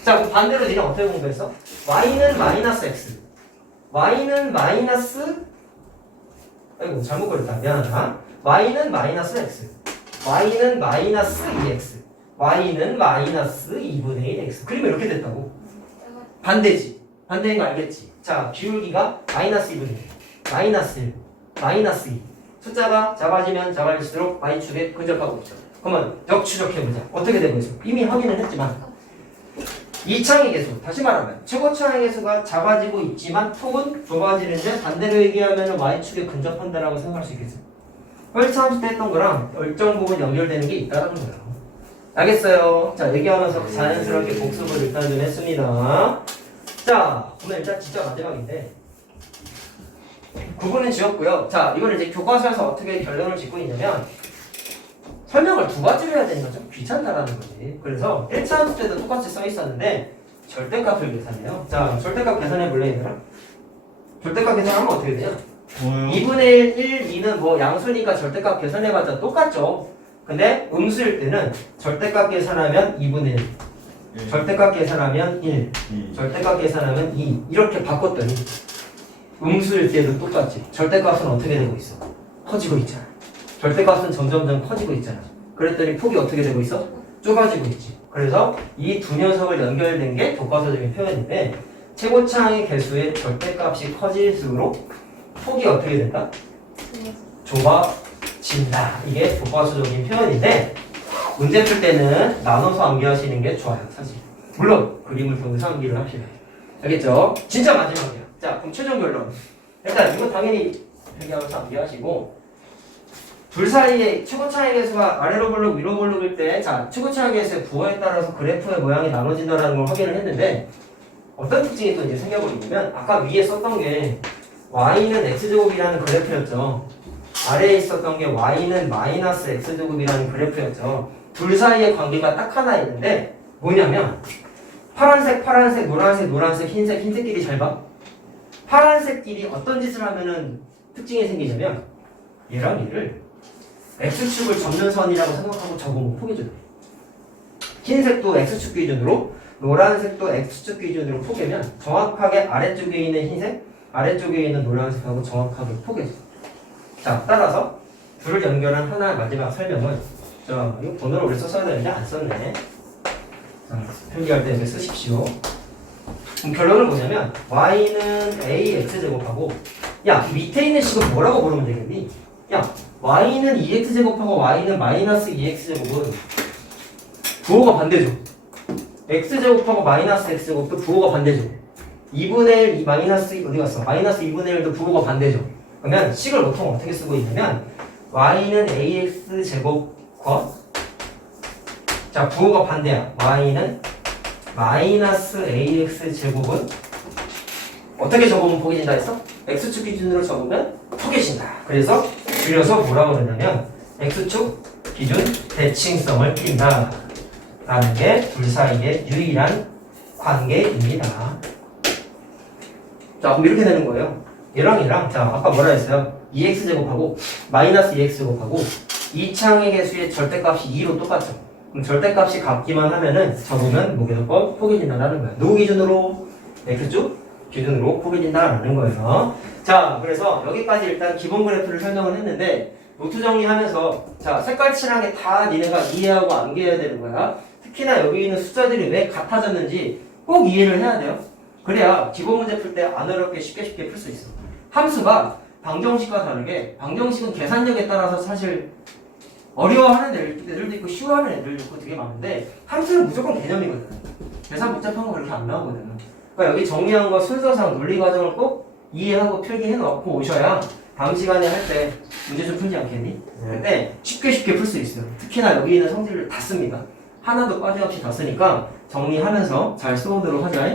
자, 그럼 반대로 니네 어떻게 공부했어? y는 마이너스 x y는 마이너스 아이고 잘못 그렸다. 미안하다. y는 마이너스 x y는 마이너스 2x y는 마이너스 2분의 1x 그리면 이렇게 됐다고. 반대지. 반대인 거 알겠지? 자, 기울기가 마이너스 2분의 1 마이너스 1 마이너스 2 숫자가 작아지면 작아질수록 y축에 근접하고 있죠. 그러면 역추적해보자. 어떻게 되고 있어? 이미 확인을 했지만 이 창의 개수, 다시 말하면 최고창의 개수가 작아지고 있지만 폭은 좁아지는데 반대로 얘기하면 y축에 근접한다라고 생각할 수 있겠어요. 1차 함수 때 했던 거랑 일정 부분 연결되는 게 있다는 거예요. 알겠어요? 자, 얘기하면서 자연스럽게 복습을 일단 좀 했습니다. 자, 오늘 일단 진짜 마지막인데 구분은 지었고요. 자, 이걸 이제 교과서에서 어떻게 결론을 짓고 있냐면 설명을 두 가지로 해야 되니까 좀 귀찮다라는 거지. 그래서 1차 함수 때도 똑같이 써 있었는데 절대값을 계산해요. 자, 절대값 계산해 볼래 얘들아? 절대값 계산하면 어떻게 돼요? 뭐요? 2분의 1, 2는 뭐 양수니까 절대값 계산해봤자 똑같죠. 근데 음수일 때는 절대값 계산하면 2분의 1 절대값 계산하면 1 절대값 계산하면 2 이렇게 바꿨더니 음수일 때도 똑같지. 절대값은 어떻게 되고 있어? 커지고 있잖아. 절대값은 점점점 커지고 있잖아. 그랬더니 폭이 어떻게 되고 있어? 좁아지고 있지. 그래서 이 두 녀석을 연결된 게 교과서적인 표현인데 최고차의 개수의 절대값이 커질수록 폭이 어떻게 된다? 좁아진다. 이게 교과서적인 표현인데 문제 풀 때는 나눠서 암기하시는 게 좋아요, 사실. 물론 그림을 통해서 암기를 합시다. 알겠죠? 진짜 마지막이야. 자, 그럼 최종 결론. 일단 이거 당연히 필기하면서 암기하시고 둘 사이의 최고 차이 계수가 아래로 볼록 위로 볼록일 때 자, 최고 차이 계수의 부호에 따라서 그래프의 모양이 나눠진다는 걸 확인을 했는데 어떤 특징이 또 이제 생겨버리냐면 아까 위에 썼던 게 y는 x제곱이라는 그래프였죠. 아래에 있었던 게 y는 마이너스 x제곱이라는 그래프였죠. 둘 사이의 관계가 딱 하나 있는데 뭐냐면 파란색, 파란색, 노란색, 노란색, 흰색, 흰색끼리 잘 봐. 파란색끼리 어떤 짓을 하면은 특징이 생기냐면 얘랑 얘를 x축을 접는 선이라고 생각하고 적으면 포개줘요. 흰색도 x축 기준으로 노란색도 x축 기준으로 포개면 정확하게 아래쪽에 있는 흰색, 아래쪽에 있는 노란색하고 정확하게 포개줘. 자, 따라서 둘을 연결한 하나의 마지막 설명은 자, 이거 번호를 우리 썼어야 되는데 안 썼네. 자, 필기할 때 이렇게 쓰십시오. 그럼 결론은 뭐냐면 y는 ax제곱하고 야, 밑에 있는 식은 뭐라고 부르면 되겠니? 야, y는 2x제곱하고 y는 마이너스 2x제곱은 부호가 반대죠. x제곱하고 마이너스 x제곱도 부호가 반대죠. 2분의 1, 마이너스 어디 갔어? 마이너스 2분의 1도 부호가 반대죠. 그러면 식을 보통 어떻게 쓰고 있냐면 y는 ax제곱과 자, 부호가 반대야. y는 마이너스 ax제곱은 어떻게 적으면 포개진다 했어? x축 기준으로 적으면 포개진다. 그래서 줄여서 뭐라고 그러냐면 x축 기준 대칭성을 띈다 라는 게 둘 사이의 유일한 관계입니다. 자, 그럼 이렇게 되는 거예요. 얘랑 얘랑 자, 아까 뭐라 했어요? 2x제곱하고 마이너스 2x제곱하고 이 창의 개수의 절대값이 2로 똑같죠. 그럼 절대값이 같기만 하면은 적으면 무조건 포개진다라는 거야. 누구 기준으로? x축 기준으로 포개진다라는 거예요. 자, 그래서 여기까지 일단 기본 그래프를 설명을 했는데 노트 정리하면서 자, 색깔 칠한 게 다 니네가 이해하고 암기해야 되는 거야. 특히나 여기 있는 숫자들이 왜 같아졌는지 꼭 이해를 해야 돼요. 그래야 기본 문제 풀 때 안 어렵게 쉽게 풀 수 있어. 함수가 방정식과 다르게 방정식은 계산력에 따라서 사실 어려워하는 애들도 있고 쉬워하는 애들도 있고 되게 많은데 함수는 무조건 개념이거든. 계산 복잡한 거 그렇게 안 나오거든. 그러니까 여기 정리한 거 순서상 논리 과정을 꼭 이해하고 필기해 놓고 오셔야 다음 시간에 할 때 문제 좀 풀지 않겠니? 근데 쉽게 풀 수 있어요. 특히나 여기 있는 성질을 다 씁니다. 하나도 빠짐없이 다 쓰니까 정리하면서 잘 써오도록 하자.